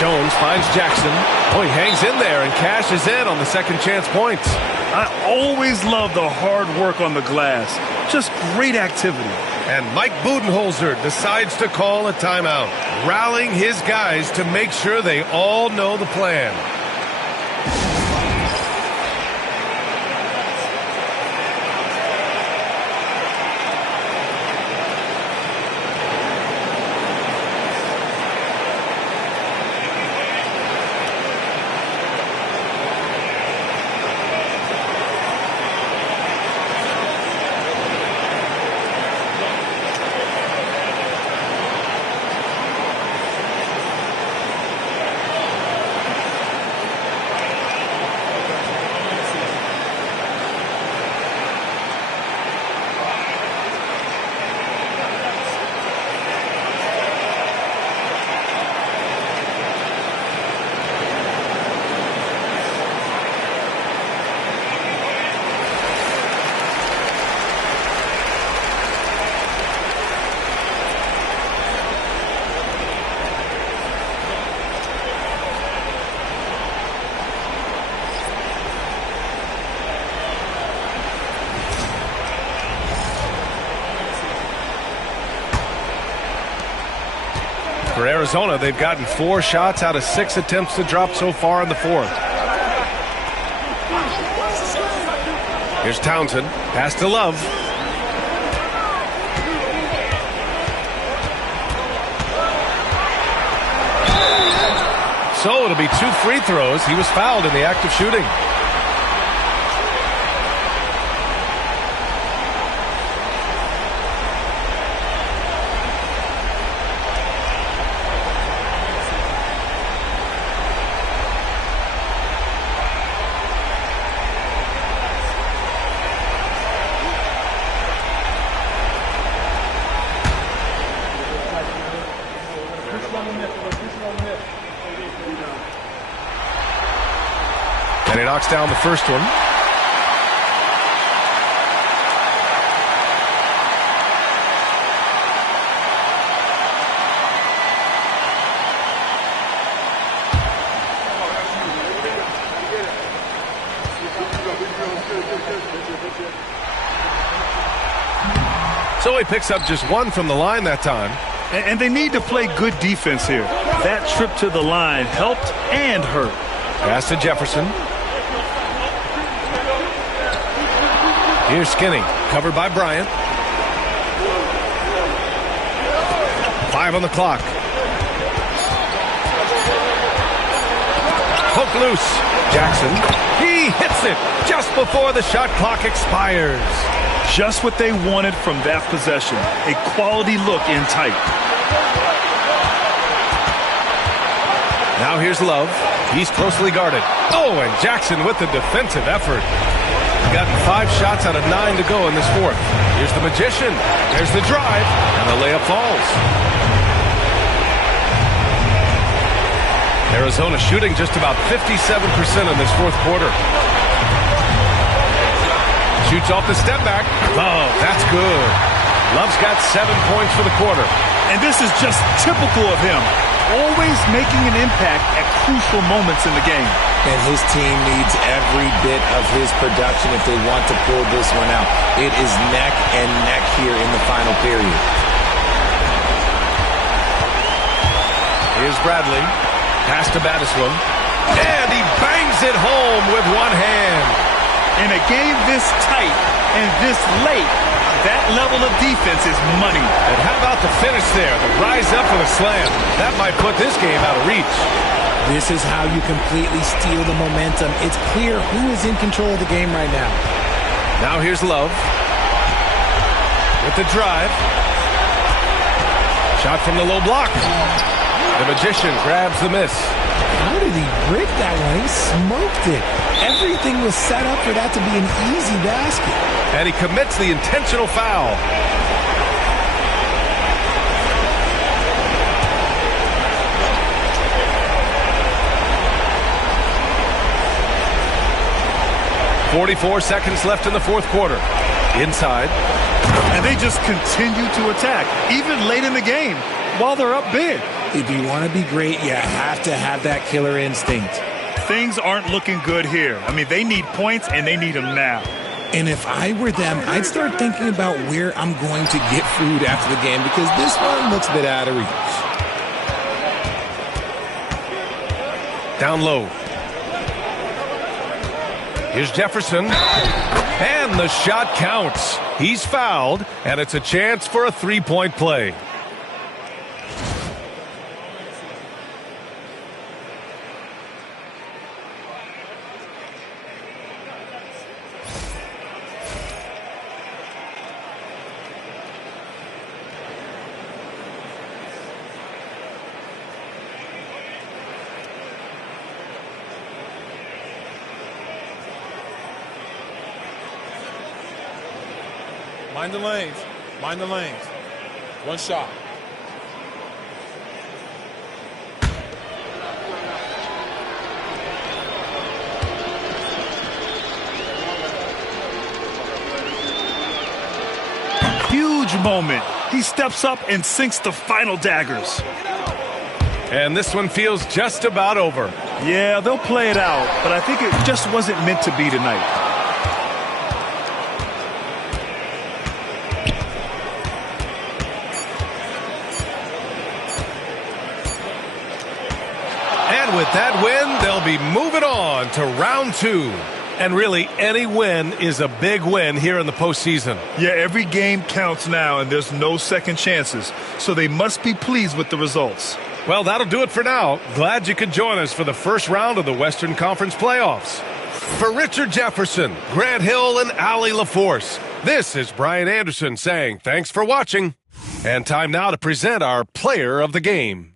Jones finds Jackson. Oh, he hangs in there and cashes in on the second chance points. I always love the hard work on the glass. Just great activity. And Mike Budenholzer decides to call a timeout, rallying his guys to make sure they all know the plan. For Arizona, they've gotten 4 shots out of 6 attempts to drop so far in the fourth. Here's Townsend. Pass to Love. So it'll be 2 free throws. He was fouled in the act of shooting. And he knocks down the first one. So he picks up just one from the line that time. And they need to play good defense here. That trip to the line helped and hurt. Pass to Jefferson. Here's Skinny, covered by Bryant. 5 on the clock. Poke loose. Jackson. He hits it just before the shot clock expires. Just what they wanted from that possession. A quality look in tight. Now here's Love. He's closely guarded. Oh, and Jackson with the defensive effort. Got 5 shots out of 9 to go in this fourth. Here's the Magician. There's the drive, and the layup falls. Arizona shooting just about 57% in this fourth quarter. Shoots off the step back. Oh, that's good. Love's got 7 points for the quarter. And this is just typical of him. Always making an impact at crucial moments in the game. And his team needs every bit of his production if they want to pull this one out. It is neck and neck here in the final period. Here's Bradley. Pass to Battiswin. And he bangs it home with one hand. In a game this tight and this late, that level of defense is money. And how about the finish there? The rise up for the slam. That might put this game out of reach. This is how you completely steal the momentum. It's clear who is in control of the game right now. Now here's Love. With the drive. Shot from the low block. The Magician grabs the miss. How did he break that one? He smoked it. Everything was set up for that to be an easy basket. And he commits the intentional foul. .44 seconds left in the fourth quarter. Inside. And they just continue to attack, even late in the game, while they're up big. If you want to be great, you have to have that killer instinct. Things aren't looking good here. I mean, they need points, and they need them now. And if I were them, I'd start thinking about where I'm going to get food after the game because this one looks a bit out of reach. Down low. Here's Jefferson. And the shot counts. He's fouled, and it's a chance for a three-point play. Mind the lanes. Mind the lanes. One shot. Huge moment. He steps up and sinks the final daggers. And this one feels just about over. Yeah, they'll play it out, but I think it just wasn't meant to be tonight. With that win, they'll be moving on to round 2. And really, any win is a big win here in the postseason. Yeah, every game counts now, and there's no second chances. So they must be pleased with the results. Well, that'll do it for now. Glad you could join us for the first round of the Western Conference playoffs. For Richard Jefferson, Grant Hill, and Allie LaForce, this is Brian Anderson saying thanks for watching. And time now to present our player of the game.